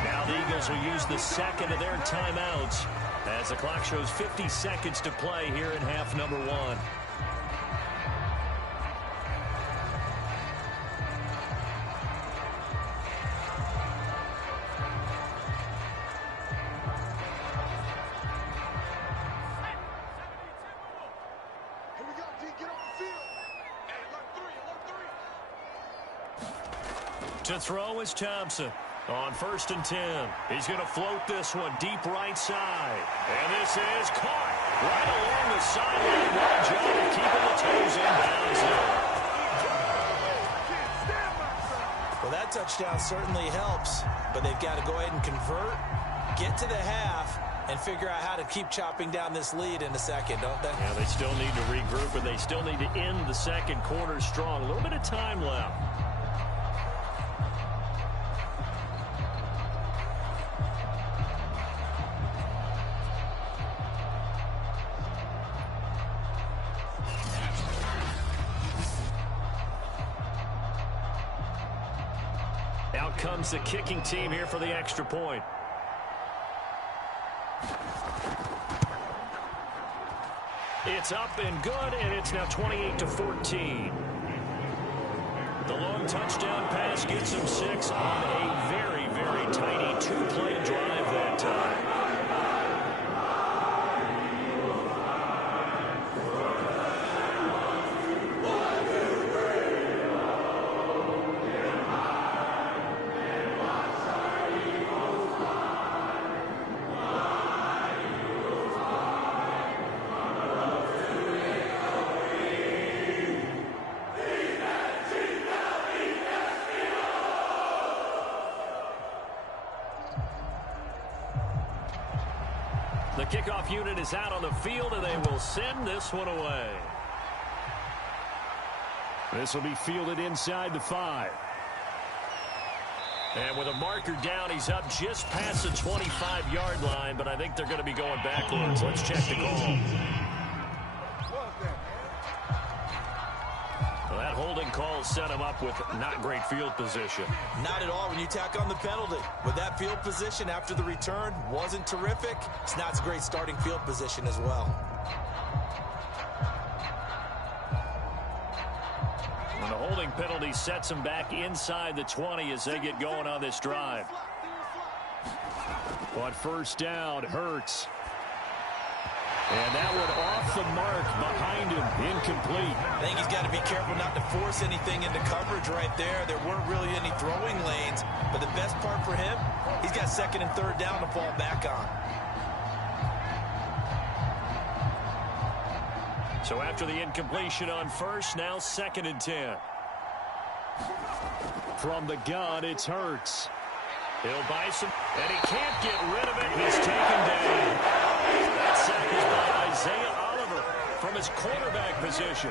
Now the Eagles will use the second of their timeouts as the clock shows 50 seconds to play here in half number 1. To throw is Thompson on 1st and 10. He's going to float this one deep right side. And this is caught right along the sideline. What a job of keeping the toes in bounds there. Well, that touchdown certainly helps, but they've got to go ahead and convert, get to the half, and figure out how to keep chopping down this lead in the second, don't they? Yeah, they still need to regroup, and they still need to end the second quarter strong. A little bit of time left. Out comes the kicking team here for the extra point. It's up and good, and it's now 28-14. The long touchdown pass gets him 6 on a very, very tiny 2-play drive that time. The kickoff unit is out on the field, and they will send this one away. This will be fielded inside the 5. And with a marker down, he's up just past the 25-yard line, but I think they're going to be going backwards. Let's check the call. Well, that holding call set him up with not great field position. Not at all when you tack on the penalty. With that field position after the return wasn't terrific. It's not a great starting field position as well. And the holding penalty sets him back inside the 20 as they get going on this drive. On 1st down, Hurts. And that one off the mark behind him, incomplete. I think he's got to be careful not to force anything into coverage right there. There weren't really any throwing lanes, but the best part for him, he's got 2nd and 3rd down to fall back on. So after the incompletion on 1st, now 2nd and 10. From the gun, it's Hurts. He'll buy some, and he can't get rid of it. He's taken down. That sack is by Isaiah Oliver from his quarterback position.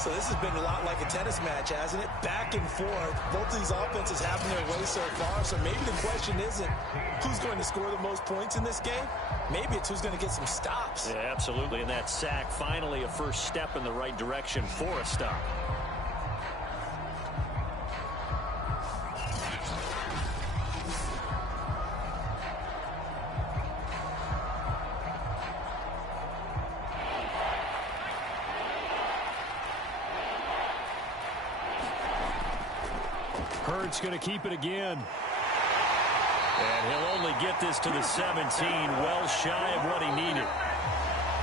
So this has been a lot like a tennis match, hasn't it? Back and forth. Both of these offenses having their way so far. So maybe the question isn't who's going to score the most points in this game. Maybe it's who's going to get some stops. Yeah, absolutely. And that sack, finally a first step in the right direction for a stop. Hurts going to keep it again. And he'll only get this to the 17, well shy of what he needed.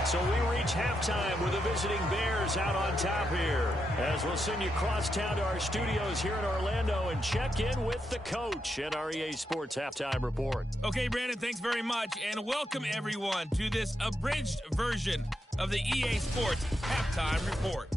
So we reach halftime with the visiting Bears out on top here, as we'll send you across town to our studios here in Orlando and check in with the coach at our EA Sports Halftime Report. Okay, Brandon, thanks very much, and welcome everyone to this abridged version of the EA Sports Halftime Report.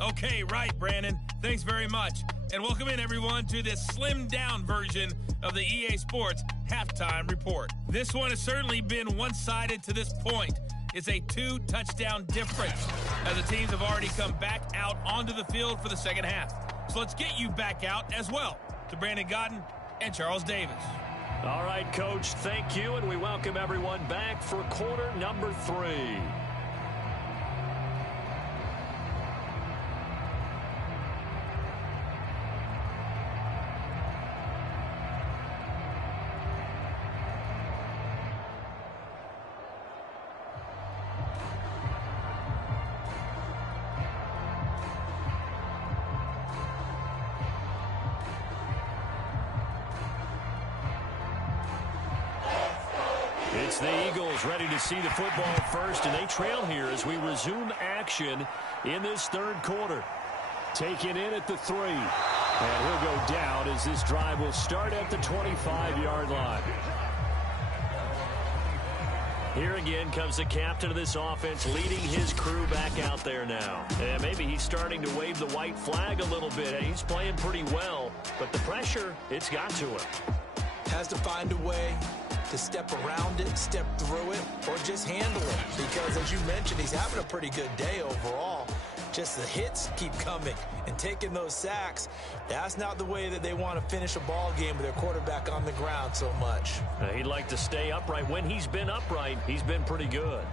Okay, right, Brandon, thanks very much, and welcome in everyone to this slimmed-down version of the EA Sports Halftime Report. This one has certainly been one-sided to this point. It's a 2-touchdown difference as the teams have already come back out onto the field for the second half. So let's get you back out as well to Brandon Godden and Charles Davis. All right, Coach, thank you, and we welcome everyone back for quarter number 3. It's the Eagles ready to see the football first, and they trail here as we resume action in this third quarter. Taken in at the 3. And he'll go down as this drive will start at the 25-yard line. Here again comes the captain of this offense leading his crew back out there now. And maybe he's starting to wave the white flag a little bit. He's playing pretty well, but the pressure, it's got to him. Has to find a way to step around it, step through it, or just handle it. Because, as you mentioned, he's having a pretty good day overall. Just the hits keep coming and taking those sacks. That's not the way that they want to finish a ball game with their quarterback on the ground so much. He'd like to stay upright. When he's been upright, he's been pretty good.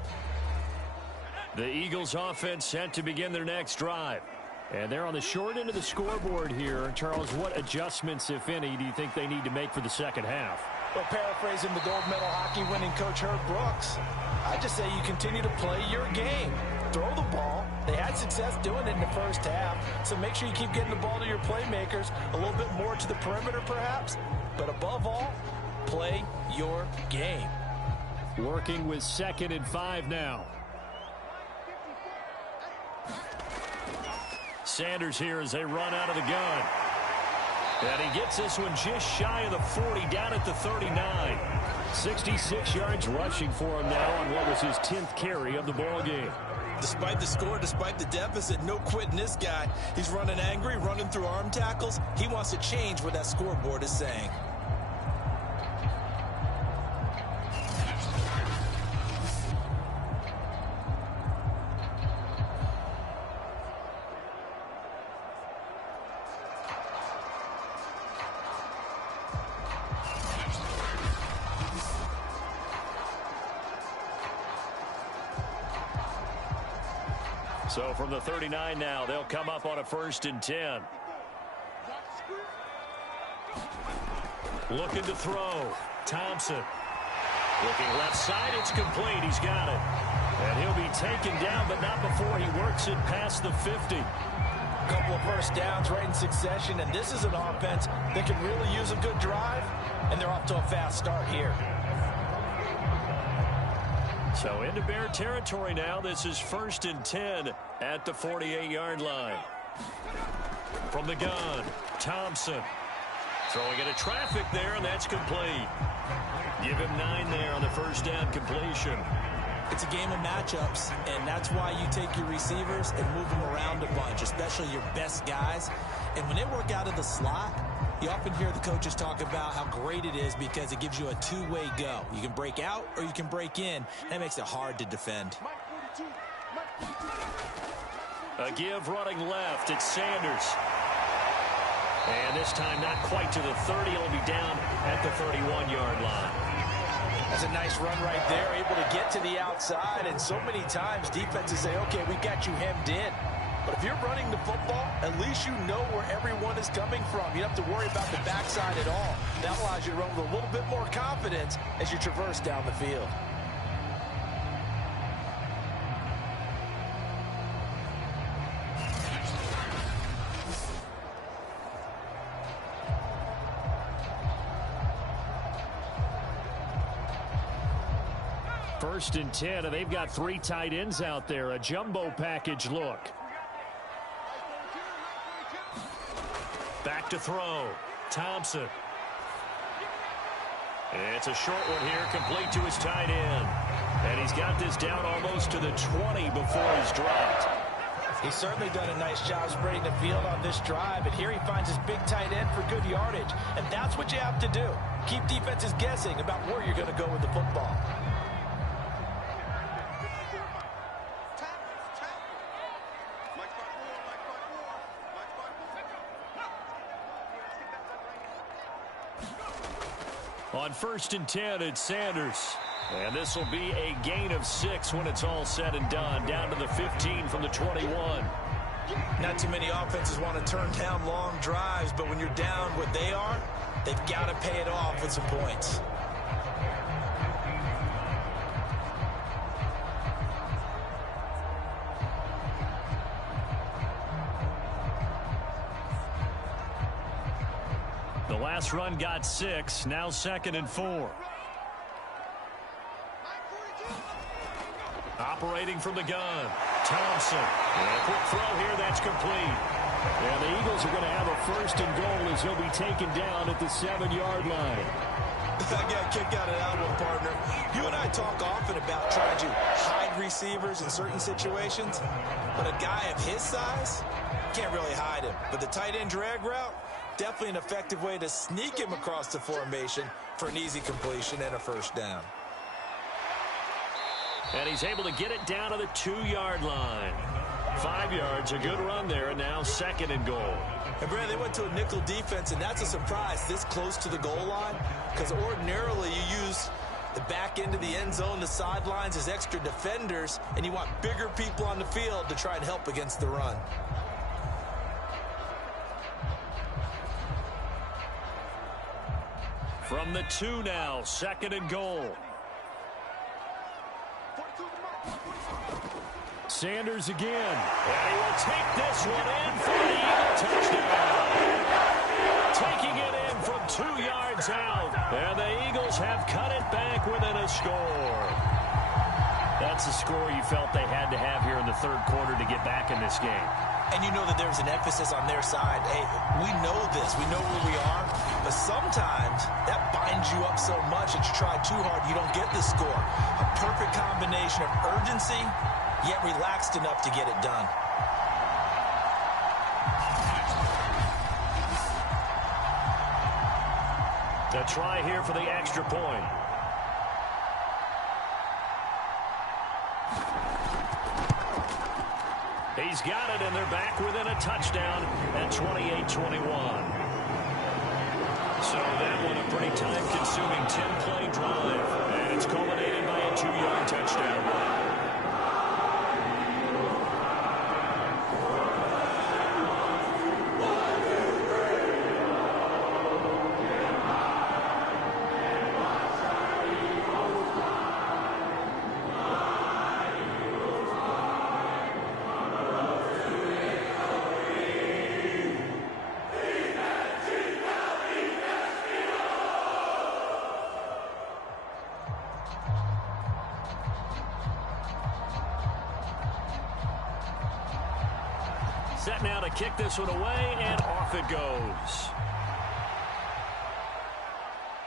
The Eagles offense set to begin their next drive. And they're on the short end of the scoreboard here. Charles, what adjustments, if any, do you think they need to make for the second half? Well, paraphrasing the gold medal hockey winning coach Herb Brooks, I just say you continue to play your game. Throw the ball. They had success doing it in the first half, so make sure you keep getting the ball to your playmakers, a little bit more to the perimeter perhaps, but above all, play your game. Working with 2nd and 5 now. Sanders here as they run out of the gun. And he gets this one just shy of the 40, down at the 39. 66 yards rushing for him now on what was his 10th carry of the ball game. Despite the score, despite the deficit, no quitting this guy. He's running angry, running through arm tackles. He wants to change what that scoreboard is saying. So from the 39 now, they'll come up on a 1st and 10. Looking to throw. Thompson. Looking left side, it's complete. He's got it. And he'll be taken down, but not before he works it past the 50. A couple of first downs right in succession, and this is an offense that can really use a good drive, and they're off to a fast start here. So into Bear territory now. This is 1st and 10 at the 48-yard line. From the gun, Thompson. Throwing into traffic there, and that's complete. Give him 9 there on the first down completion. It's a game of matchups, and that's why you take your receivers and move them around a bunch, especially your best guys. And when they work out of the slot, you often hear the coaches talk about how great it is because it gives you a two-way go. You can break out or you can break in. That makes it hard to defend. A give running left. It's Sanders. And this time not quite to the 30. It'll be down at the 31-yard line. That's a nice run right there, able to get to the outside. And so many times defenses say, okay, we've got you hemmed in. But if you're running the football, at least you know where everyone is coming from. You don't have to worry about the backside at all. That allows you to run with a little bit more confidence as you traverse down the field. First and 10, and they've got 3 tight ends out there. A jumbo package look. Back to throw. Thompson. It's a short one here, complete to his tight end. And he's got this down almost to the 20 before he's dropped. He's certainly done a nice job spreading the field on this drive, and here he finds his big tight end for good yardage. And that's what you have to do. Keep defenses guessing about where you're going to go with the football. On first and 10, it's Sanders. And this will be a gain of 6 when it's all said and done. Down to the 15 from the 21. Not too many offenses want to turn down long drives, but when you're down what they are, they've got to pay it off with some points. The last run got 6. Now 2nd and 4. Operating from the gun. Thompson. And a quick throw here. That's complete. And the Eagles are going to have a 1st and goal as he'll be taken down at the 7-yard line. I got kicked out of that one, partner. You and I talk often about trying to hide receivers in certain situations, but a guy of his size can't really hide him. But the tight end drag route, definitely an effective way to sneak him across the formation for an easy completion and a 1st down. And he's able to get it down to the 2-yard line. 5 yards, a good run there, and now 2nd and goal. And, Brad, they went to a nickel defense, and that's a surprise this close to the goal line, because ordinarily you use the back end of the end zone, the sidelines as extra defenders, and you want bigger people on the field to try and help against the run. From the 2 now, 2nd and goal. Sanders again. And he will take this one in for the Eagle touchdown. Taking it in from 2 yards out. And the Eagles have cut it back within a score. That's a score you felt they had to have here in the 3rd quarter to get back in this game. And you know that there's an emphasis on their side. Hey, we know this. We know where we are. But sometimes that binds you up so much that you try too hard, you don't get the score. A perfect combination of urgency, yet relaxed enough to get it done. A try here for the extra point. He's got it, and they're back within a touchdown at 28-21. So that one a pretty time-consuming 10-play drive, and it's culminated by a 2-yard touchdown run. Set now to kick this one away, and off it goes.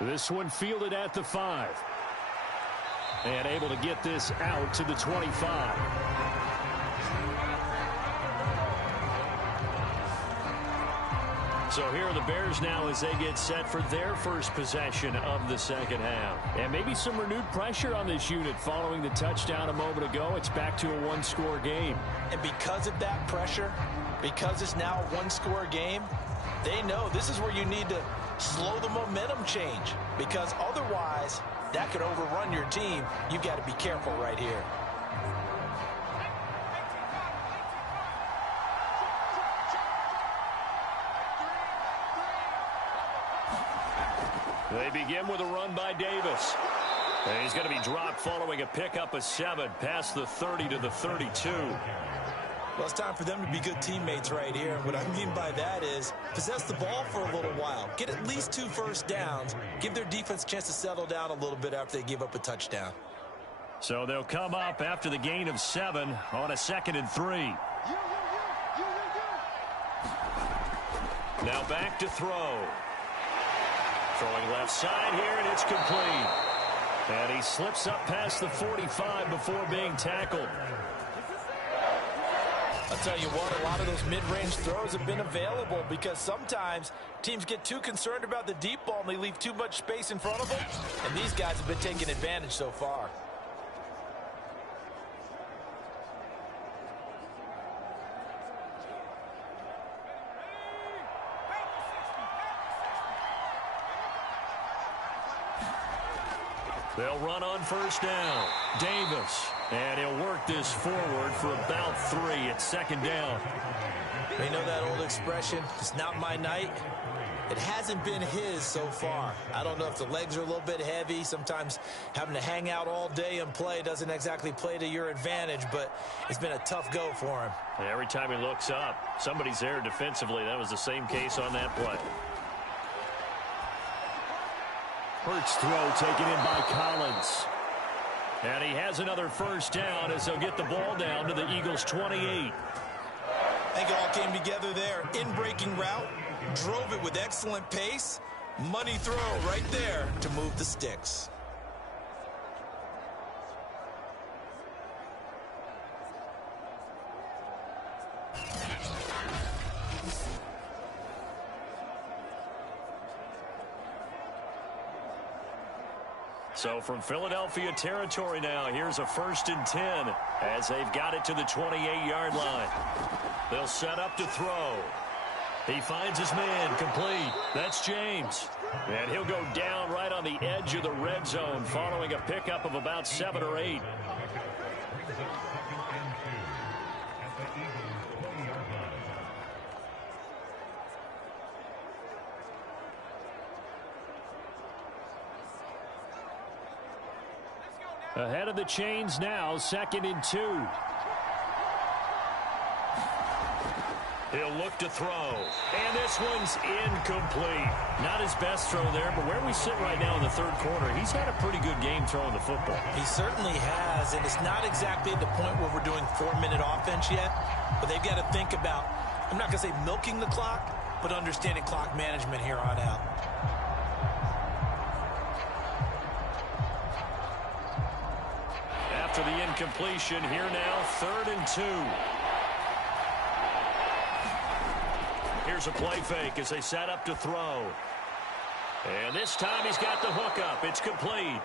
This one fielded at the 5. And able to get this out to the 25. So here are the Bears now as they get set for their first possession of the 2nd half. And maybe some renewed pressure on this unit following the touchdown a moment ago. It's back to a 1-score game. And because of that pressure, because it's now a 1-score game, they know this is where you need to slow the momentum change, because otherwise that could overrun your team. You've got to be careful right here. They begin with a run by Davis. And he's going to be dropped following a pickup of 7 past the 30 to the 32. Well, it's time for them to be good teammates right here. And what I mean by that is possess the ball for a little while. Get at least 2 first downs. Give their defense a chance to settle down a little bit after they give up a touchdown. So they'll come up after the gain of 7 on a 2nd and 3. Now back to throw. Throwing left side here, and it's complete. And he slips up past the 45 before being tackled. I'll tell you what, a lot of those mid-range throws have been available because sometimes teams get too concerned about the deep ball and they leave too much space in front of them. And these guys have been taking advantage so far. They'll run on first down. Davis. And he'll work this forward for about 3 at 2nd down. You know that old expression, it's not my night? It hasn't been his so far. I don't know if the legs are a little bit heavy. Sometimes having to hang out all day and play doesn't exactly play to your advantage, but it's been a tough go for him. And every time he looks up, somebody's there defensively. That was the same case on that play. Hurts throw taken in by Collins. And he has another first down as they'll get the ball down to the Eagles' 28. I think it all came together there. In-breaking route, drove it with excellent pace. Money throw right there to move the sticks. So from Philadelphia territory now, here's a 1st and 10 as they've got it to the 28-yard line. They'll set up to throw. He finds his man complete. That's James. And he'll go down right on the edge of the red zone following a pickup of about 7 or 8. Ahead of the chains now, 2nd and 2. He'll look to throw. And this one's incomplete. Not his best throw there, but where we sit right now in the 3rd quarter, he's had a pretty good game throwing the football. He certainly has, and it's not exactly at the point where we're doing 4-minute offense yet, but they've got to think about, I'm not going to say milking the clock, but understanding clock management here on out. After the incompletion, here now, 3rd and 2. Here's a play fake as they set up to throw. And this time he's got the hook up. It's complete.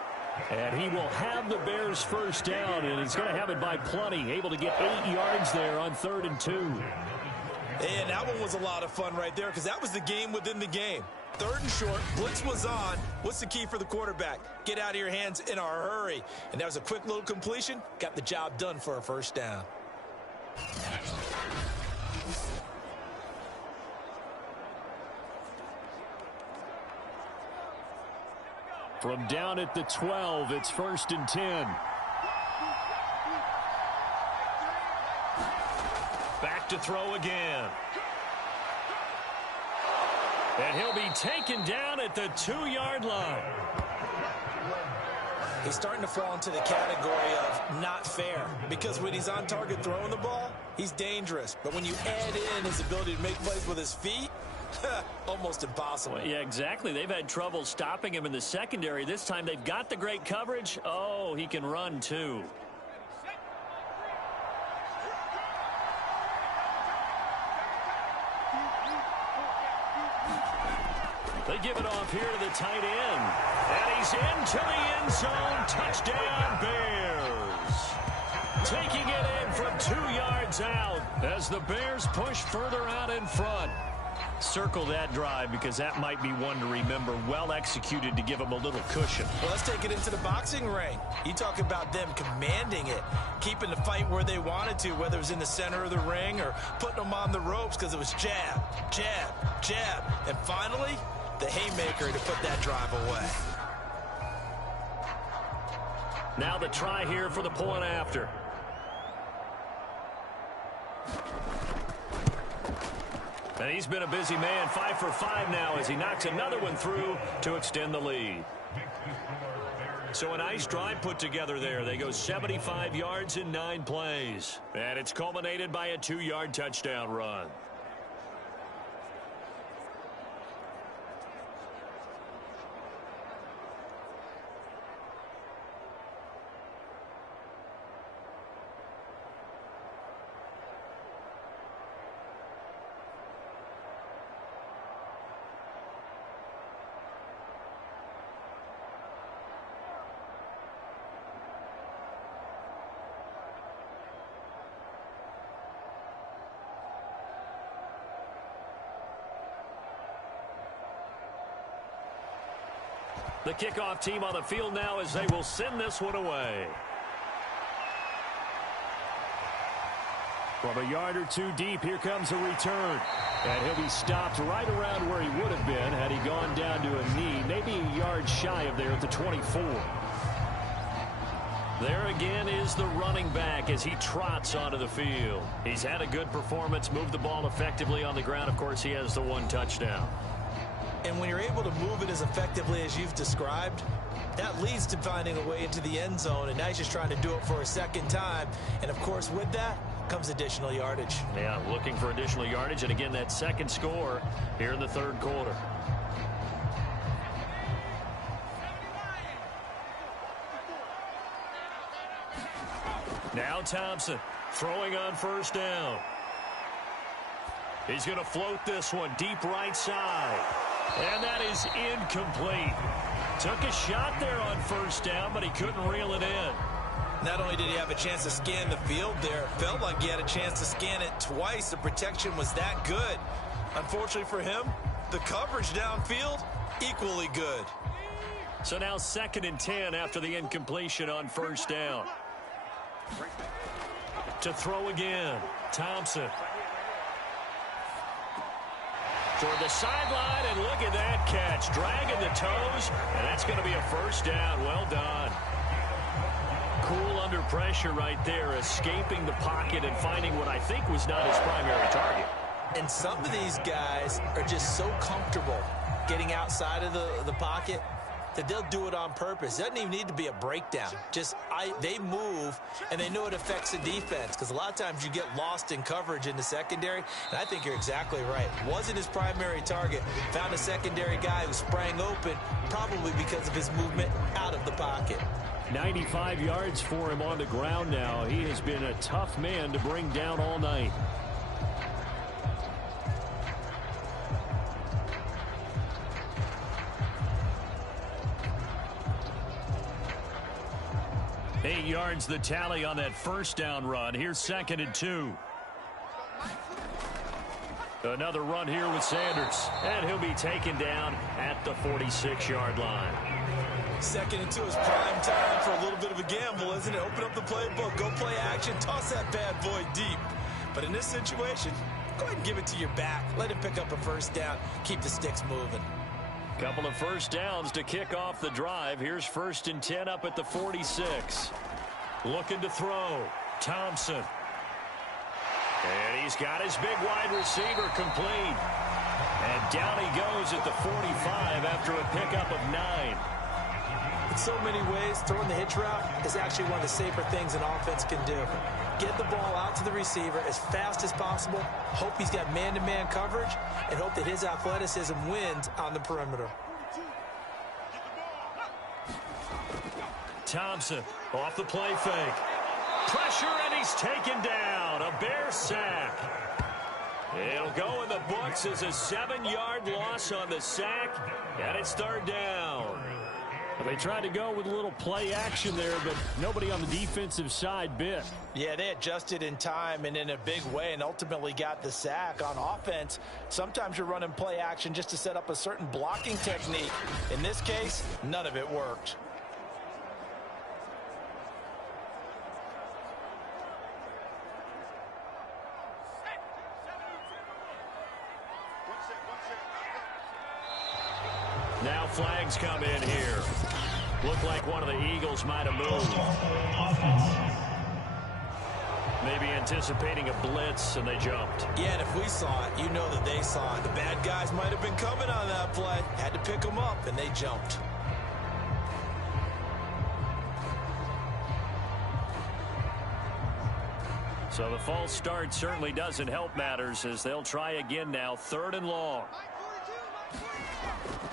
And he will have the Bears' first down, and he's going to have it by plenty. Able to get 8 yards there on 3rd and 2. And that one was a lot of fun right there because that was the game within the game. 3rd and short, blitz was on. What's the key for the quarterback? Get out of your hands in a hurry. And that was a quick little completion. Got the job done for a first down. From down at the 12, it's 1st and 10. Back to throw again. And he'll be taken down at the 2-yard line. He's starting to fall into the category of not fair because when he's on target throwing the ball, he's dangerous. But when you add in his ability to make plays with his feet, almost impossible. Well, yeah, exactly. They've had trouble stopping him in the secondary. This time they've got the great coverage. Oh, he can run too. They give it off here to the tight end. And he's into the end zone. Touchdown, Bears. Taking it in from 2 yards out as the Bears push further out in front. Circle that drive because that might be one to remember. Well executed to give them a little cushion. Well, let's take it into the boxing ring. You talk about them commanding it, keeping the fight where they wanted to, whether it was in the center of the ring or putting them on the ropes because it was jab, jab, jab. And finally, the haymaker to put that drive away. Now the try here for the point after. And he's been a busy man, 5 for 5 now as he knocks another one through to extend the lead. So a nice drive put together there. They go 75 yards in 9 plays. And it's culminated by a 2-yard touchdown run. The kickoff team on the field now as they will send this one away. From a yard or two deep, here comes a return. And he'll be stopped right around where he would have been had he gone down to a knee, maybe a yard shy of there at the 24. There again is the running back as he trots onto the field. He's had a good performance, moved the ball effectively on the ground. Of course, he has the 1 touchdown. And when you're able to move it as effectively as you've described, that leads to finding a way into the end zone, and now he's just trying to do it for a second time. And, of course, with that comes additional yardage. Yeah, looking for additional yardage, and again, that second score here in the 3rd quarter. Now Thompson throwing on 1st down. He's going to float this one deep right side. And that is incomplete. Took a shot there on 1st down, but he couldn't reel it in. Not only did he have a chance to scan the field there, it felt like he had a chance to scan it twice. The protection was that good. Unfortunately for him, the coverage downfield, equally good. So now 2nd and 10 after the incompletion on 1st down. To throw again, Thompson. Toward the sideline, and look at that catch. Dragging the toes, and that's going to be a 1st down. Well done. Cool under pressure right there, escaping the pocket and finding what I think was not his primary target. And some of these guys are just so comfortable getting outside of the pocket that they'll do it on purpose. It doesn't even need to be a breakdown. They move, and they know it affects the defense, because a lot of times you get lost in coverage in the secondary, and I think you're exactly right. Wasn't his primary target. Found a secondary guy who sprang open, probably because of his movement out of the pocket. 95 yards for him on the ground now. He has been a tough man to bring down all night. Eight yards the tally on that 1st down run. Here's 2nd and 2. Another run here with Sanders. And he'll be taken down at the 46-yard line. 2nd and 2 is prime time for a little bit of a gamble, isn't it? Open up the playbook, go play action, toss that bad boy deep. But in this situation, go ahead and give it to your back. Let him pick up a 1st down. Keep the sticks moving. Couple of 1st downs to kick off the drive. Here's 1st and 10 up at the 46. Looking to throw. Thompson. And he's got his big wide receiver complete. And down he goes at the 45 after a pickup of 9. In so many ways, throwing the hitch route is actually one of the safer things an offense can do. Get the ball out to the receiver as fast as possible, hope he's got man-to-man coverage, and hope that his athleticism wins on the perimeter. Thompson off the play fake. Pressure, and he's taken down. A Bear sack. It'll go in the books as a 7-yard loss on the sack, and it's 3rd down. They tried to go with a little play action there, but nobody on the defensive side bit. Yeah, they adjusted in time and in a big way and ultimately got the sack. On offense, sometimes you're running play action just to set up a certain blocking technique. In this case, none of it worked. Now flags come in here. Looked like one of the Eagles might have moved. Maybe anticipating a blitz, and they jumped. Yeah, and if we saw it, you know that they saw it. The bad guys might have been coming on that play. Had to pick them up, and they jumped. So the false start certainly doesn't help matters as they'll try again now. 3rd and long.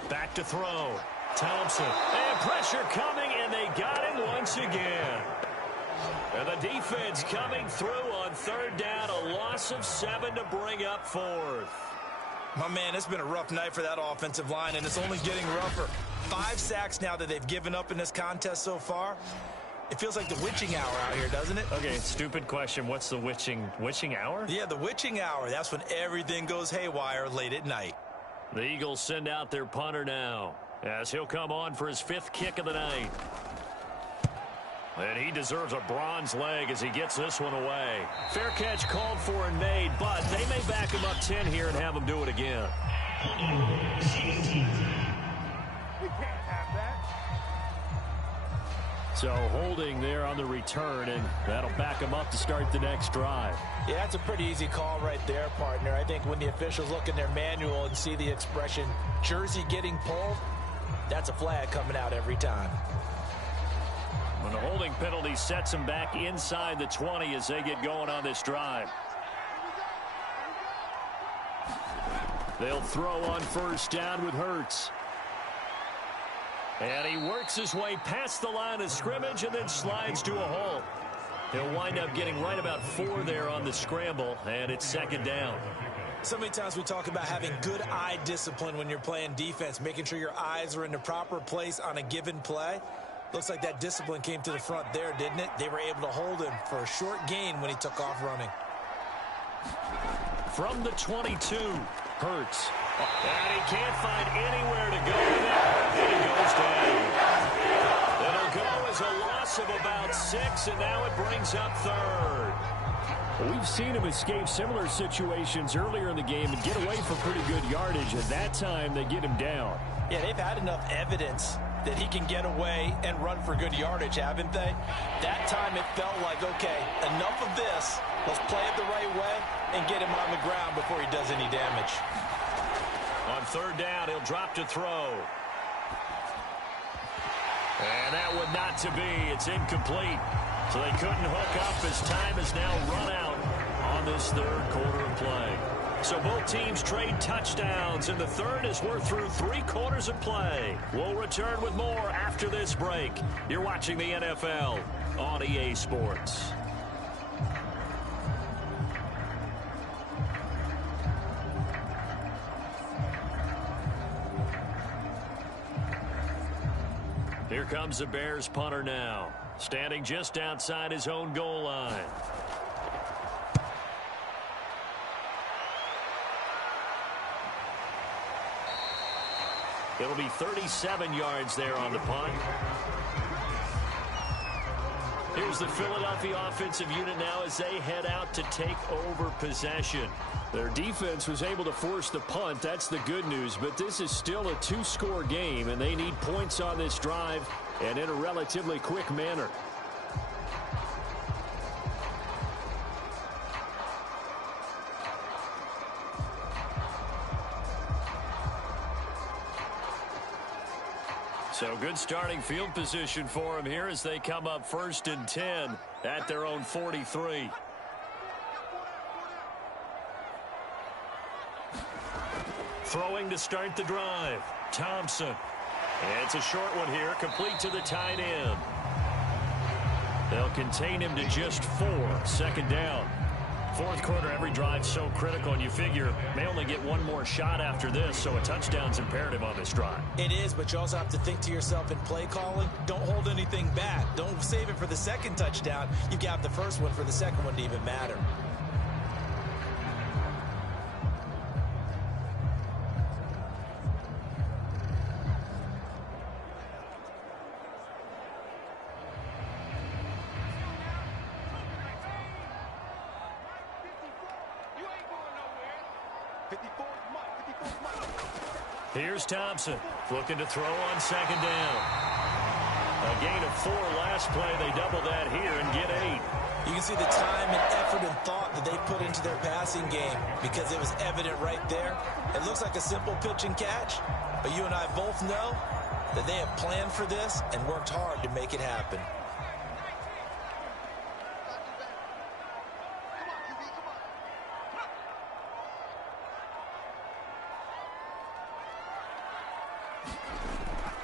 Back to throw. Thompson. And pressure coming, and they got him once again. And the defense coming through on 3rd down. A loss of 7 to bring up 4th. My man, it's been a rough night for that offensive line, and it's only getting rougher. 5 sacks now that they've given up in this contest so far. It feels like the witching hour out here, doesn't it? Okay, stupid question. What's the witching hour? Yeah, the witching hour. That's when everything goes haywire late at night. The Eagles send out their punter now as he'll come on for his 5th kick of the night. And he deserves a bronze leg as he gets this one away. Fair catch called for and made, but they may back him up 10 here and have him do it again. So holding there on the return, and that'll back him up to start the next drive. Yeah, that's a pretty easy call right there, partner. I think when the officials look in their manual and see the expression jersey getting pulled, that's a flag coming out every time. When the holding penalty sets him back inside the 20 as they get going on this drive. They'll throw on 1st down with Hurts. And he works his way past the line of scrimmage and then slides to a halt. He'll wind up getting right about 4 there on the scramble, and it's 2nd down. So many times we talk about having good eye discipline when you're playing defense, making sure your eyes are in the proper place on a given play. Looks like that discipline came to the front there, didn't it? They were able to hold him for a short gain when he took off running. From the 22, Hurts. And he can't find anywhere to go with it. And he goes down. It'll go as a loss of about 6, and now it brings up 3rd. Well, we've seen him escape similar situations earlier in the game and get away for pretty good yardage. At that time, they get him down. Yeah, they've had enough evidence that he can get away and run for good yardage, haven't they? That time it felt like, okay, enough of this. Let's play it the right way and get him on the ground before he does any damage. On 3rd down, he'll drop to throw. And that one not to be. It's incomplete. So they couldn't hook up as time has now run out on this 3rd quarter of play. So both teams trade touchdowns in the 3rd as we're through 3 quarters of play. We'll return with more after this break. You're watching the NFL on EA Sports. Here comes the Bears punter now, standing just outside his own goal line. It'll be 37 yards there on the punt. Here's the Philadelphia offensive unit now as they head out to take over possession. Their defense was able to force the punt. That's the good news. But this is still a 2-score game, and they need points on this drive and in a relatively quick manner. So good starting field position for them here as they come up 1st and 10 at their own 43. Throwing to start the drive. Thompson. And it's a short one here, complete to the tight end. They'll contain him to just 4. 2nd down. 4th quarter, every drive so critical, and you figure may only get one more shot after this, so a touchdown's imperative on this drive. It is, but you also have to think to yourself in play calling, don't hold anything back. Don't save it for the 2nd touchdown. You got the 1st one for the 2nd one to even matter. Here's Thompson looking to throw on 2nd down. A gain of 4 last play. They double that here and get 8. You can see the time and effort and thought that they put into their passing game because it was evident right there. It looks like a simple pitch and catch, but you and I both know that they have planned for this and worked hard to make it happen.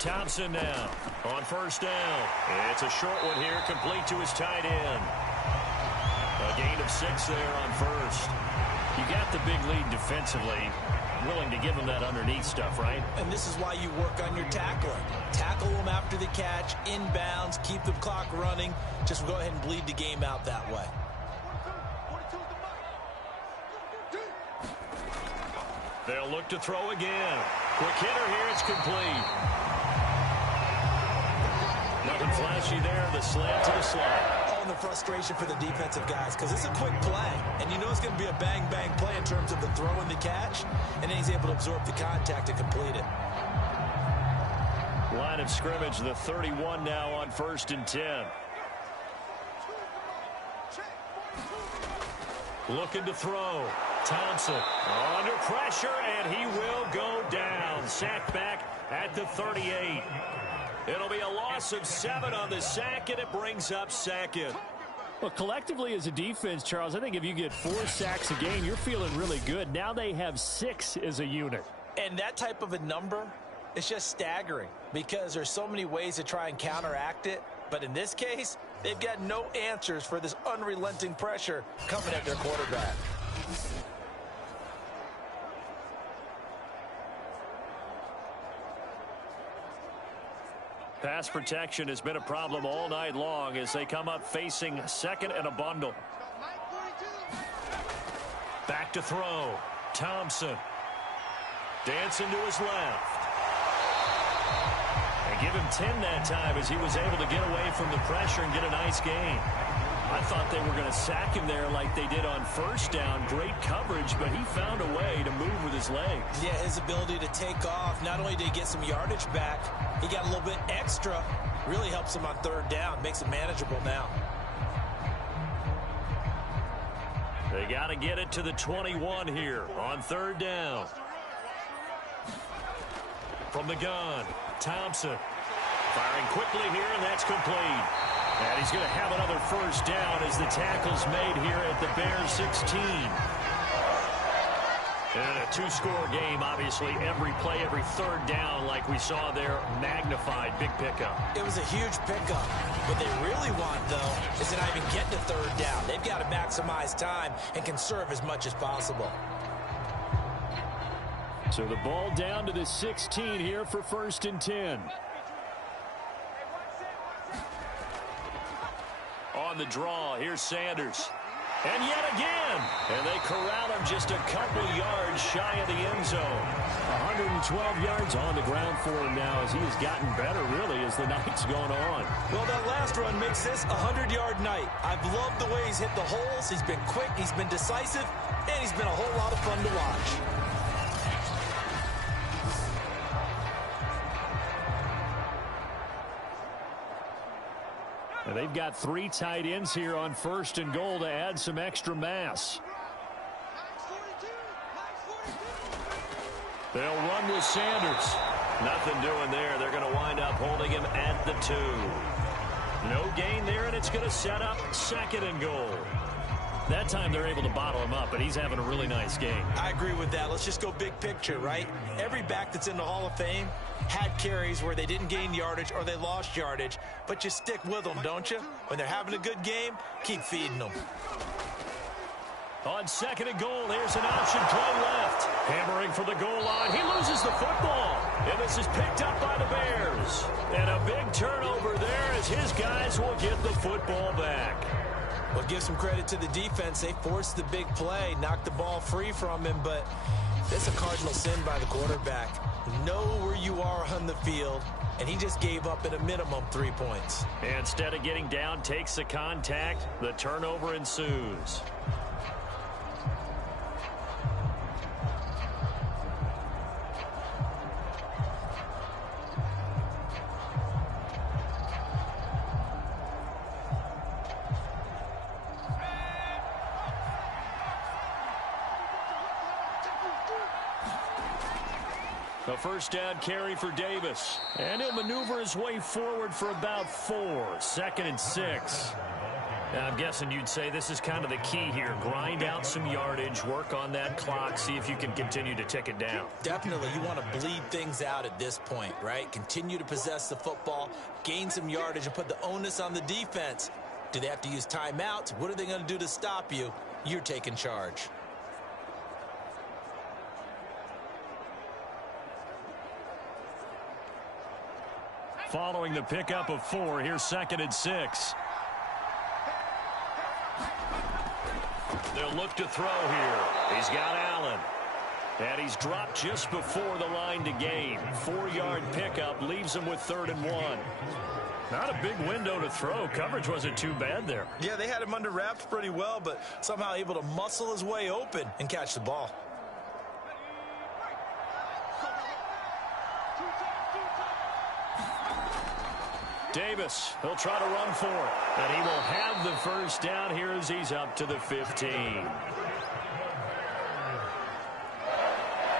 Thompson now on first down. It's a short one here, complete to his tight end. A gain of 6 there on first. You got the big lead defensively. Willing to give him that underneath stuff, right? And this is why you work on your tackling. Tackle them after the catch, inbounds, keep the clock running. Just go ahead and bleed the game out that way. They'll look to throw again. Quick hitter here, it's complete. Nothing flashy there, the slant to the slot. Oh, and the frustration for the defensive guys, because it's a quick play. And you know it's going to be a bang-bang play in terms of the throw and the catch. And then he's able to absorb the contact and complete it. Line of scrimmage, the 31 now on 1st and 10. Looking to throw. Thompson under pressure, and he will go down. Sacked back at the 38. It'll be a loss of 7 on the sack, and it brings up 2nd. Well, collectively as a defense, Charles, I think if you get 4 sacks a game, you're feeling really good. Now they have 6 as a unit. And that type of a number is just staggering because there's so many ways to try and counteract it. But in this case, they've got no answers for this unrelenting pressure coming at their quarterback. Pass protection has been a problem all night long as they come up facing 2nd and a bundle. Back to throw. Thompson. Dancing to his left. And give him 10 that time as he was able to get away from the pressure and get a nice gain. I thought they were going to sack him there like they did on first down. Great coverage, but he found a way to move with his legs. Yeah, his ability to take off. Not only did he get some yardage back, he got a little bit extra. Really helps him on 3rd down. Makes it manageable now. They got to get it to the 21 here on 3rd down. From the gun, Thompson. Firing quickly here, and that's complete. And he's going to have another 1st down as the tackle's made here at the Bears 16. And a 2-score game, obviously. Every play, every 3rd down, like we saw there, magnified. Big pickup. It was a huge pickup. What they really want, though, is to not even get to 3rd down. They've got to maximize time and conserve as much as possible. So the ball down to the 16 here for 1st and 10. On the draw, here's Sanders. And yet again. And they corral him just a couple yards shy of the end zone. 112 yards on the ground for him now as he has gotten better, really, as the night's gone on. Well, that last run makes this a 100-yard night. I've loved the way he's hit the holes. He's been quick, he's been decisive, and he's been a whole lot of fun to watch. And they've got 3 tight ends here on 1st and goal to add some extra mass. They'll run with Sanders. Nothing doing there. They're going to wind up holding him at the 2. No gain there, and it's going to set up 2nd and goal. That time they're able to bottle him up, but he's having a really nice game. I agree with that. Let's just go big picture, right? Every back that's in the Hall of Fame had carries where they didn't gain yardage or they lost yardage, but you stick with them, don't you? When they're having a good game, keep feeding them. On 2nd and goal, here's an option play left. Hammering for the goal line. He loses the football. And this is picked up by the Bears. And a big turnover there as his guys will get the football back. Well, give some credit to the defense. They forced the big play, knocked the ball free from him, but that's a cardinal sin by the quarterback. Know where you are on the field, and he just gave up at a minimum 3 points. Instead of getting down, takes the contact. The turnover ensues. A 1st down carry for Davis. And he'll maneuver his way forward for about 4. 2nd and 6. I'm guessing you'd say this is kind of the key here. Grind out some yardage, work on that clock, see if you can continue to tick it down. Definitely, you want to bleed things out at this point, right? Continue to possess the football, gain some yardage, and put the onus on the defense. Do they have to use timeouts? What are they going to do to stop you? You're taking charge. Following the pickup of 4, here's 2nd and 6. They'll look to throw here. He's got Allen. And he's dropped just before the line to gain. 4-yard pickup leaves him with 3rd and 1. Not a big window to throw. Coverage wasn't too bad there. Yeah, they had him under wraps pretty well, but somehow able to muscle his way open and catch the ball. Davis, he'll try to run for it. And he will have the first down here as he's up to the 15.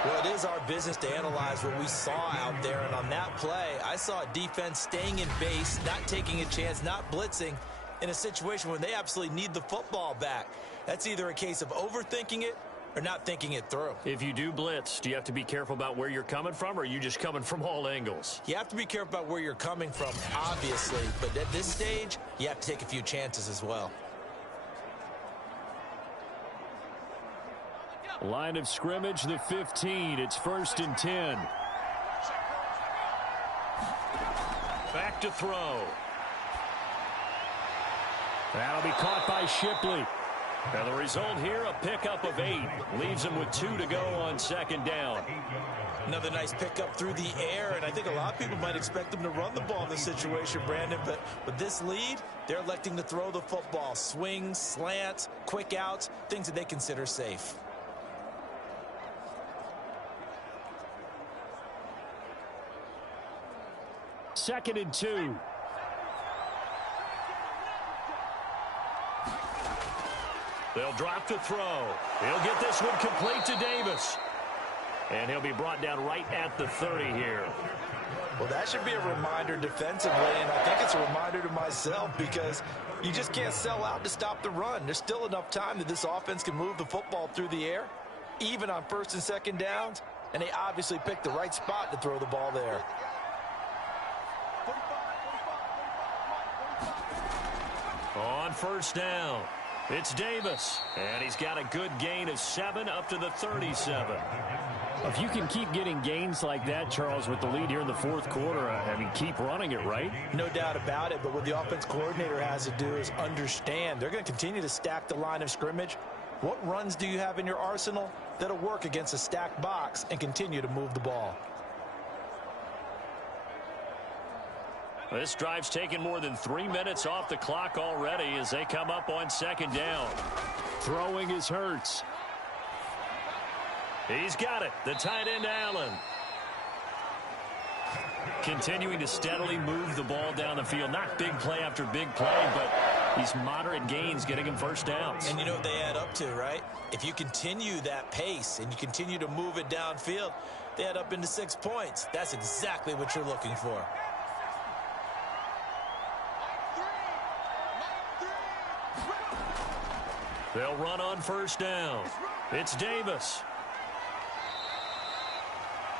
Well, it is our business to analyze what we saw out there. And on that play, I saw a defense staying in base, not taking a chance, not blitzing in a situation where they absolutely need the football back. That's either a case of overthinking it or not thinking it through. If you do blitz, do you have to be careful about where you're coming from, or are you just coming from all angles? You have to be careful about where you're coming from, obviously. But at this stage, you have to take a few chances as well. Line of scrimmage, the 15. It's 1st and 10. Back to throw. That'll be caught by Shipley. And the result here, a pickup of 8. Leaves him with 2 to go on 2nd down. Another nice pickup through the air, and I think a lot of people might expect them to run the ball in this situation, Brandon, but with this lead, they're electing to throw the football. Swings, slants, quick outs, things that they consider safe. Second and 2. They'll drop to throw. He'll get this one complete to Davis. And he'll be brought down right at the 30 here. Well, that should be a reminder defensively, and I think it's a reminder to myself because you just can't sell out to stop the run. There's still enough time that this offense can move the football through the air, even on 1st and 2nd downs, and they obviously picked the right spot to throw the ball there. On 1st down, it's Davis, and he's got a good gain of 7 up to the 37. If you can keep getting gains like that, Charles, with the lead here in the 4th quarter, I mean, keep running it, right? No doubt about it, but what the offense coordinator has to do is understand they're going to continue to stack the line of scrimmage. What runs do you have in your arsenal that'll work against a stacked box and continue to move the ball? This drive's taken more than 3 minutes off the clock already as they come up on 2nd down. Throwing is Hurts. He's got it. The tight end, Allen. Continuing to steadily move the ball down the field. Not big play after big play, but these moderate gains getting him first downs. And you know what they add up to, right? If you continue that pace and you continue to move it downfield, they add up into 6 points. That's exactly what you're looking for. They'll run on 1st down. It's Davis.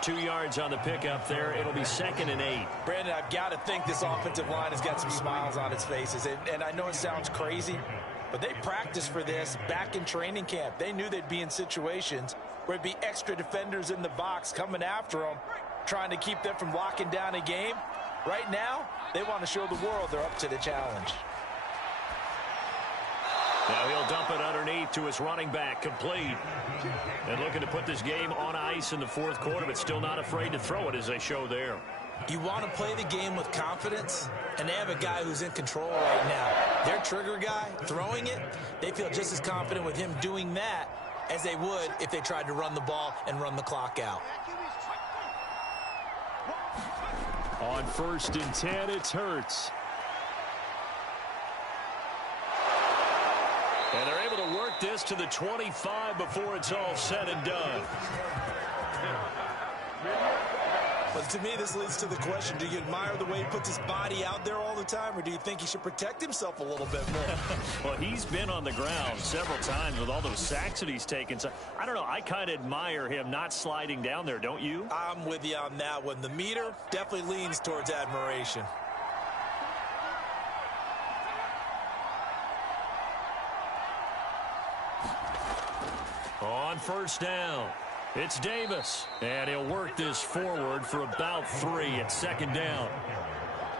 2 yards on the pickup there. It'll be 2nd and 8. Brandon, I've got to think this offensive line has got some smiles on its faces. And I know it sounds crazy, but they practiced for this back in training camp. They knew they'd be in situations where there'd be extra defenders in the box coming after them, trying to keep them from locking down a game. Right now, they want to show the world they're up to the challenge. Now he'll dump it underneath to his running back, complete. And looking to put this game on ice in the 4th quarter, but still not afraid to throw it as they show there. You want to play the game with confidence, and they have a guy who's in control right now. Their trigger guy, throwing it, they feel just as confident with him doing that as they would if they tried to run the ball and run the clock out. On 1st and 10, it's Hurts. And they're able to work this to the 25 before it's all said and done. But To me, this leads to the question, do you admire the way he puts his body out there all the time, or do you think he should protect himself a little bit more? Well, he's been on the ground several times with all those sacks that he's taken. So, I don't know. I kind of admire him not sliding down there, don't you? I'm with you on that one. The meter definitely leans towards admiration. On first down, it's Davis, and he'll work this forward for about 3 at second down.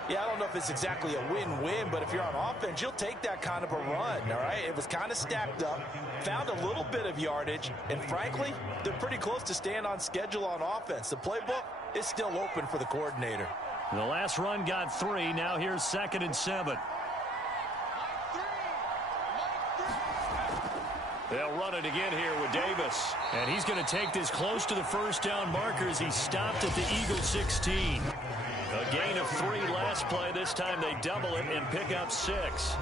Yeah, I don't know if it's exactly a win-win, but if you're on offense, you'll take that kind of a run, all right? It was kind of stacked up, found a little bit of yardage, and frankly, they're pretty close to staying on schedule on offense. The playbook is still open for the coordinator. The last run got 3. Now here's 2nd and 7. They'll run it again here with Davis. And he's going to take this close to the first down marker as he stopped at the Eagle 16. A gain of 3 last play. This time they double it and pick up 6.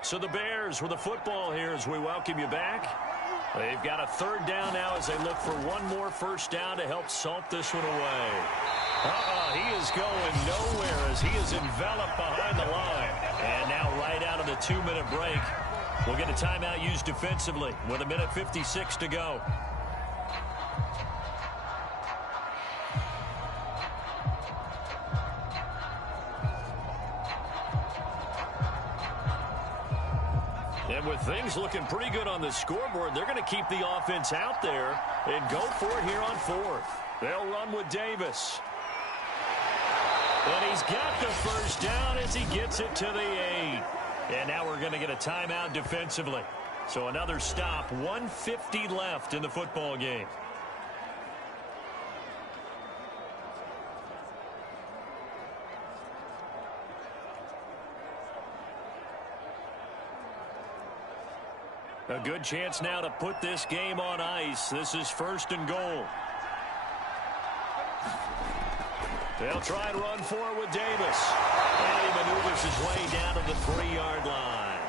So the Bears with the football here as we welcome you back. They've got a 3rd down now as they look for one more first down to help salt this one away. He is going nowhere as he is enveloped behind the line. And now right out of the 2-minute break, we'll get a timeout used defensively with 1:56 to go. And with things looking pretty good on the scoreboard, they're going to keep the offense out there and go for it here on 4th. They'll run with Davis. And he's got the first down as he gets it to the 8. And now we're going to get a timeout defensively. So another stop, 1:50 left in the football game. A good chance now to put this game on ice. This is 1st and goal. They'll try and run for it with Davis. And he maneuvers his way down to the 3-yard line.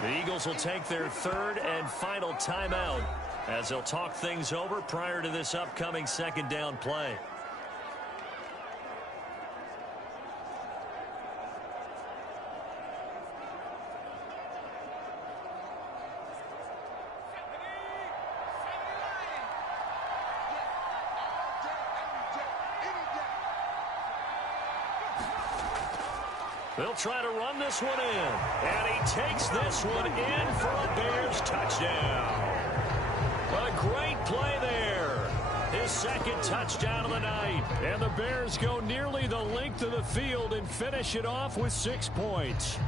The Eagles will take their 3rd and final timeout as they'll talk things over prior to this upcoming 2nd down play. They'll try to run this one in. And he takes this one in for a Bears touchdown. A great play there. His 2nd touchdown of the night. And the Bears go nearly the length of the field and finish it off with 6 points.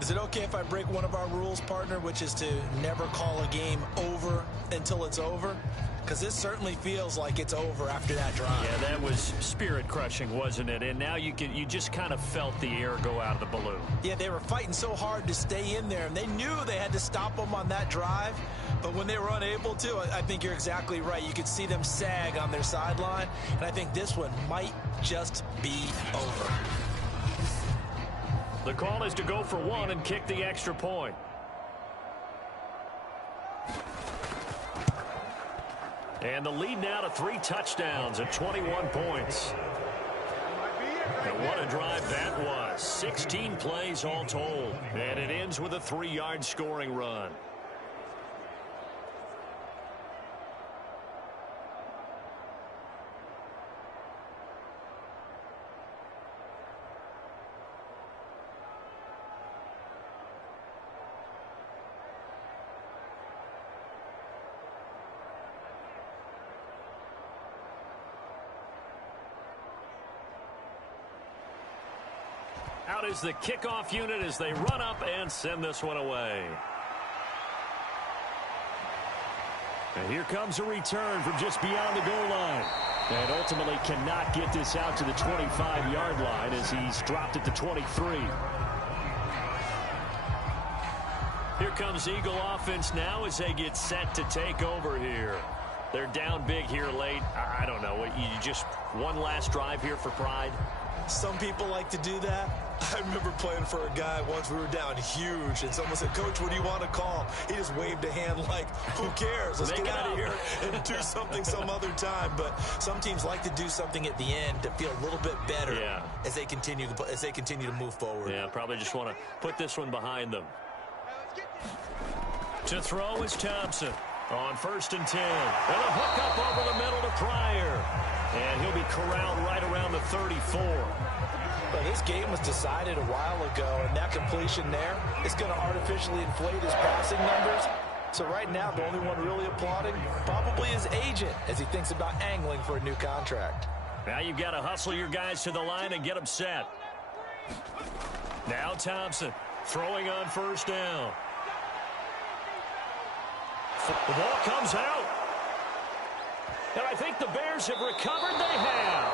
Is it okay if I break one of our rules, partner, which is to never call a game over until it's over? Because this certainly feels like it's over after that drive. Yeah, that was spirit-crushing, wasn't it? And now you just kind of felt the air go out of the balloon. Yeah, they were fighting so hard to stay in there, and they knew they had to stop them on that drive. But when they were unable to, I think you're exactly right. You could see them sag on their sideline, and I think this one might just be over. The call is to go for 1 and kick the extra point. And the lead now to 3 touchdowns at 21 points. And what a drive that was. 16 plays all told. And it ends with a 3-yard scoring run. Out is the kickoff unit as they run up and send this one away. And here comes a return from just beyond the goal line. And ultimately cannot get this out to the 25-yard line as he's dropped at the 23. Here comes Eagle offense now as they get set to take over here. They're down big here late. I don't know. You just one last drive here for pride? Some people like to do that. I remember playing for a guy once. We were down huge, and someone said, "Coach, what do you want to call?" He just waved a hand like, "Who cares? Let's get out of here and do something some other time." But some teams like to do something at the end to feel a little bit better as they continue to move forward. Yeah, probably just want to put this one behind them. To throw is Thompson on 1st and 10. And a hook up over the middle to Pryor. And he'll be corralled right around the 34. But this game was decided a while ago, and that completion there is going to artificially inflate his passing numbers. So right now, the only one really applauding probably his agent as he thinks about angling for a new contract. Now you've got to hustle your guys to the line and get them set. Now Thompson throwing on 1st down. The ball comes out. And I think the Bears have recovered. They have.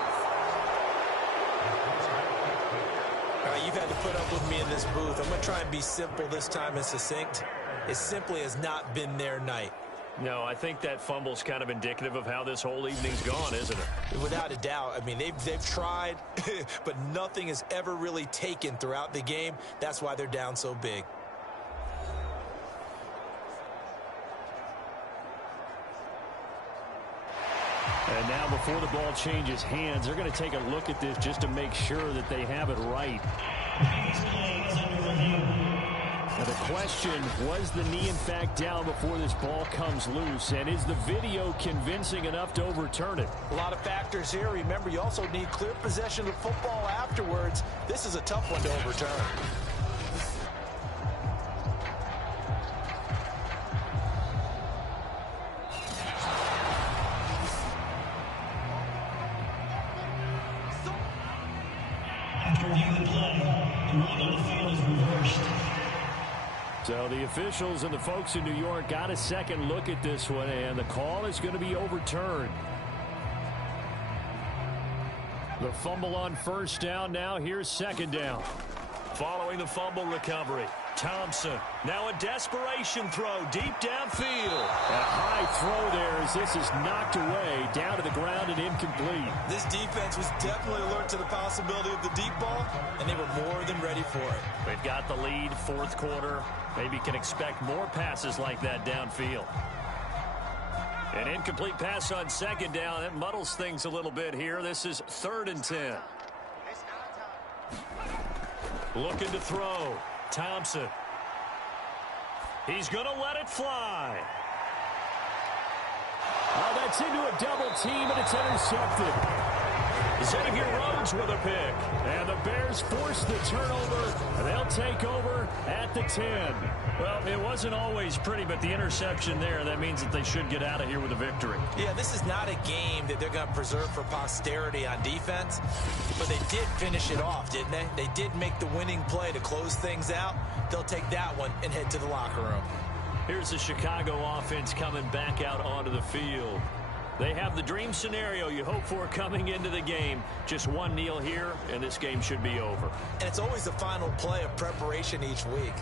All right, you've had to put up with me in this booth. I'm going to try and be simple this time and succinct. It simply has not been their night. No, I think that fumble's kind of indicative of how this whole evening's gone, isn't it? Without a doubt. I mean, they've tried, but nothing is ever really taken throughout the game. That's why they're down so big. And now before the ball changes hands, they're going to take a look at this just to make sure that they have it right. Now the question, was the knee in fact down before this ball comes loose? And is the video convincing enough to overturn it? A lot of factors here. Remember, you also need clear possession of football afterwards. This is a tough one to overturn. So the officials and the folks in New York got a second look at this one, and the call is going to be overturned. The fumble on 1st down. Now here's 2nd down. Following the fumble recovery, Thompson. Now a desperation throw deep downfield. A high throw there as this is knocked away down to the ground and incomplete. This defense was definitely alert to the possibility of the deep ball, and they were more than ready for it. They've got the lead, 4th quarter. Maybe can expect more passes like that downfield. An incomplete pass on 2nd down. It muddles things a little bit here. This is 3rd and 10. Looking to throw. Thompson. He's going to let it fly. Oh, that's into a double team, and it's intercepted. Xavier Rhodes with a pick. And the Bears force the turnover. And they'll take over at the 10. Well, it wasn't always pretty, but the interception there, that means that they should get out of here with a victory. Yeah, this is not a game that they're going to preserve for posterity on defense. But they did finish it off, didn't they? They did make the winning play to close things out. They'll take that one and head to the locker room. Here's the Chicago offense coming back out onto the field. They have the dream scenario you hope for coming into the game. Just one kneel here, and this game should be over. And it's always the final play of preparation each week.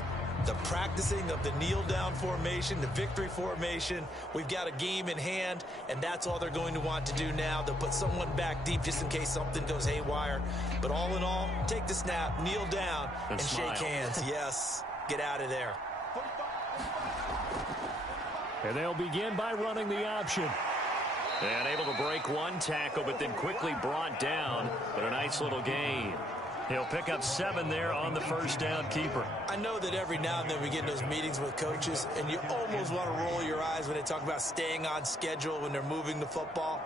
The practicing of the kneel-down formation, the victory formation. We've got a game in hand, and that's all they're going to want to do now. They'll put someone back deep just in case something goes haywire. But all in all, take the snap, kneel down, and shake hands. Yes, get out of there. And they'll begin by running the option. And able to break one tackle, but then quickly brought down. But a nice little gain. He'll pick up 7 there on the 1st down keeper. I know that every now and then we get in those meetings with coaches, and you almost want to roll your eyes when they talk about staying on schedule when they're moving the football.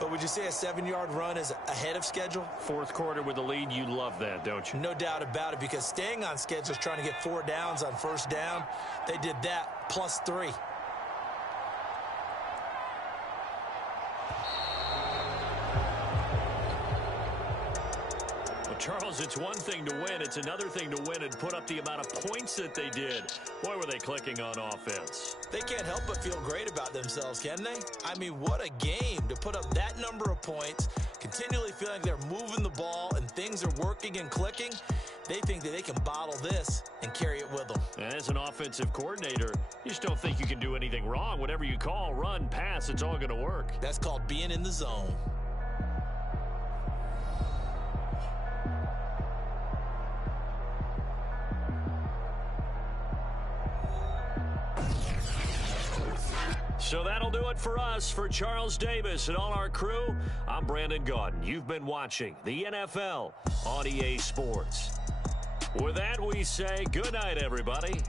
But would you say a 7-yard run is ahead of schedule? 4th quarter with the lead, you love that, don't you? No doubt about it, because staying on schedule is trying to get 4 downs on 1st down. They did that plus 3. Charles, it's one thing to win. It's another thing to win and put up the amount of points that they did. Boy, were they clicking on offense. They can't help but feel great about themselves, can they? I mean, what a game to put up that number of points, continually feeling like they're moving the ball and things are working and clicking. They think that they can bottle this and carry it with them. And as an offensive coordinator, you just don't think you can do anything wrong. Whatever you call, run, pass, it's all going to work. That's called being in the zone. it for us. For Charles Davis and all our crew, I'm Brandon Gaudin. You've been watching the NFL on EA Sports. With that, we say good night, everybody.